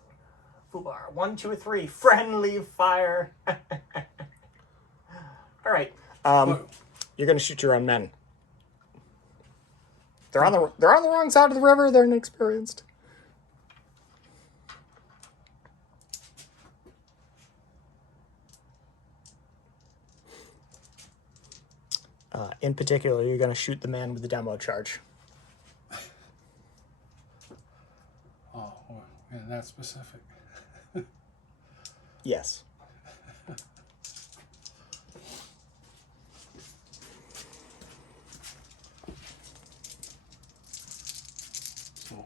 Foobar. 1, 2, 3. Friendly fire. All right. You're gonna shoot your own men. They're on the wrong side of the river. They're inexperienced. In particular, you're going to shoot the man with the demo charge. Oh, yeah, that's specific. Yes. So,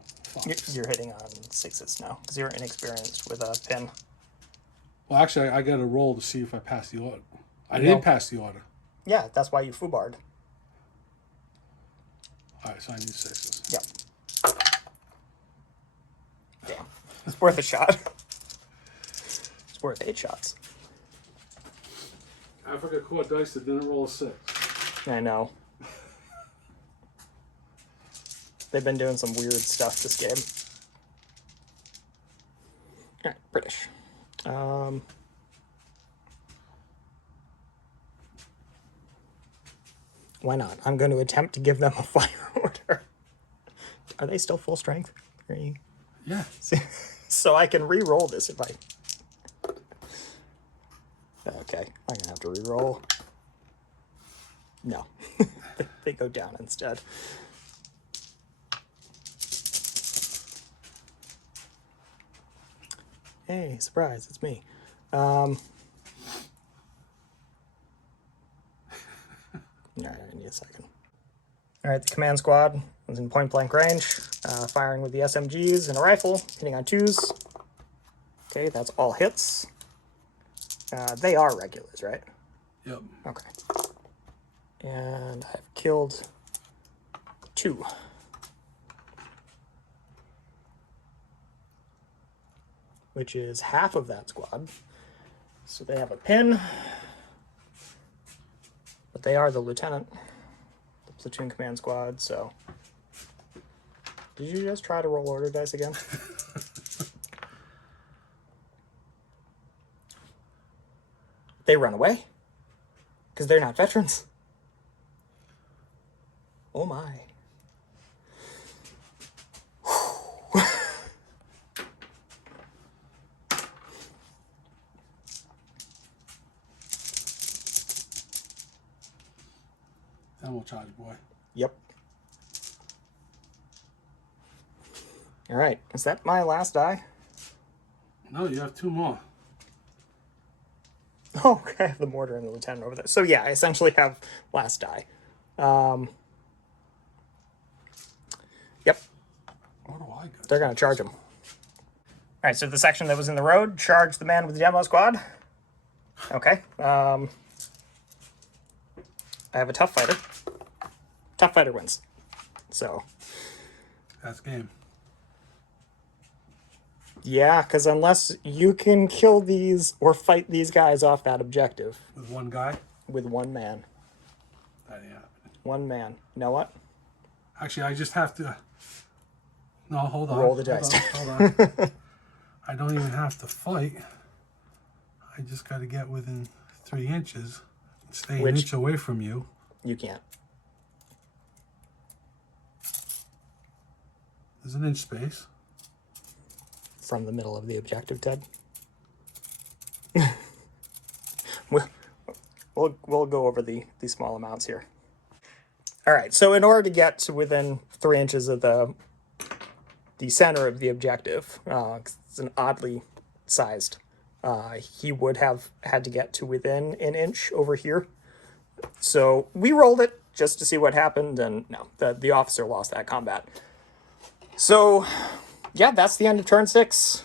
You're hitting on 6s now because you're inexperienced with a pin. well, actually, I got to roll to see if I pass the order. I didn't pass the order. Yeah, that's why you foobarred. All right, so I need 6s. Yep. Damn. It's worth a shot. It's worth 8 shots. Africa caught dice that didn't roll a 6. I know. They've been doing some weird stuff this game. All right, British. Why not? I'm going to attempt to give them a fire order. Are they still full strength? 3. Yeah. So I can re-roll this if I... Okay, I'm going to have to re-roll. No. They go down instead. Hey, surprise, it's me. All right, I need a second. All right, the command squad is in point-blank range, firing with the SMGs and a rifle, hitting on 2s. Okay, that's all hits. They are regulars, right? Yep. Okay. And I've killed 2. Which is half of that squad. So they have a pin. But they are the lieutenant, the platoon command squad, so... Did you just try to roll order dice again? They run away? Because they're not veterans. Oh my. Then we'll charge, boy. Yep. All right. Is that my last die? No, you have 2 more. Oh, okay. I have the mortar and the lieutenant over there. So yeah, I essentially have last die. Yep. What do I got? They're going to charge him. All right, so the section that was in the road, charge the man with the demo squad. Okay. I have a tough fighter. Tough fighter wins. So, That's game. yeah, because unless you can kill these or fight these guys off that objective With 1 guy? with 1 man. That ain't happening. 1 man. You know what? Actually, I just have to... No, hold on. Roll the dice. Hold on. I don't even have to fight. I just got to get within 3 inches. Stay an inch away from you. You can't. There's an inch space. From the middle of the objective, Ted. We'll go over the small amounts here. All right, so in order to get to within 3 inches of the center of the objective, 'cause it's an oddly sized, he would have had to get to within an inch over here. So we rolled it just to see what happened, and no, the officer lost that combat. So, yeah, that's the end of turn 6.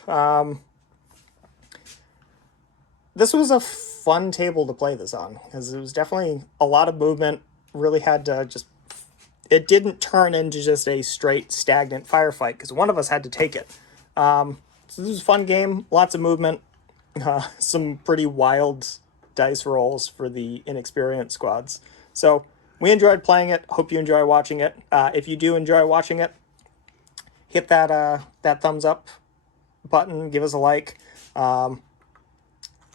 This was a fun table to play this on, because it was definitely a lot of movement, really had to just... It didn't turn into just a straight, stagnant firefight, because one of us had to take it. So this was a fun game, lots of movement, some pretty wild dice rolls for the inexperienced squads. So we enjoyed playing it. Hope you enjoy watching it. If you do enjoy watching it, hit that thumbs up button, give us a like,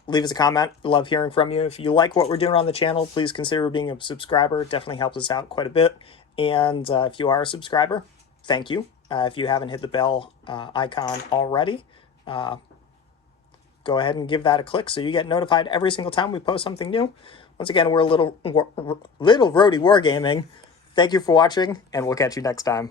leave us a comment. Love hearing from you. If you like what we're doing on the channel, please consider being a subscriber. It definitely helps us out quite a bit. And if you are a subscriber, thank you. If you haven't hit the bell icon already, go ahead and give that a click so you get notified every single time we post something new. Once again, we're Little Roadie Wargaming. Thank you for watching, and we'll catch you next time.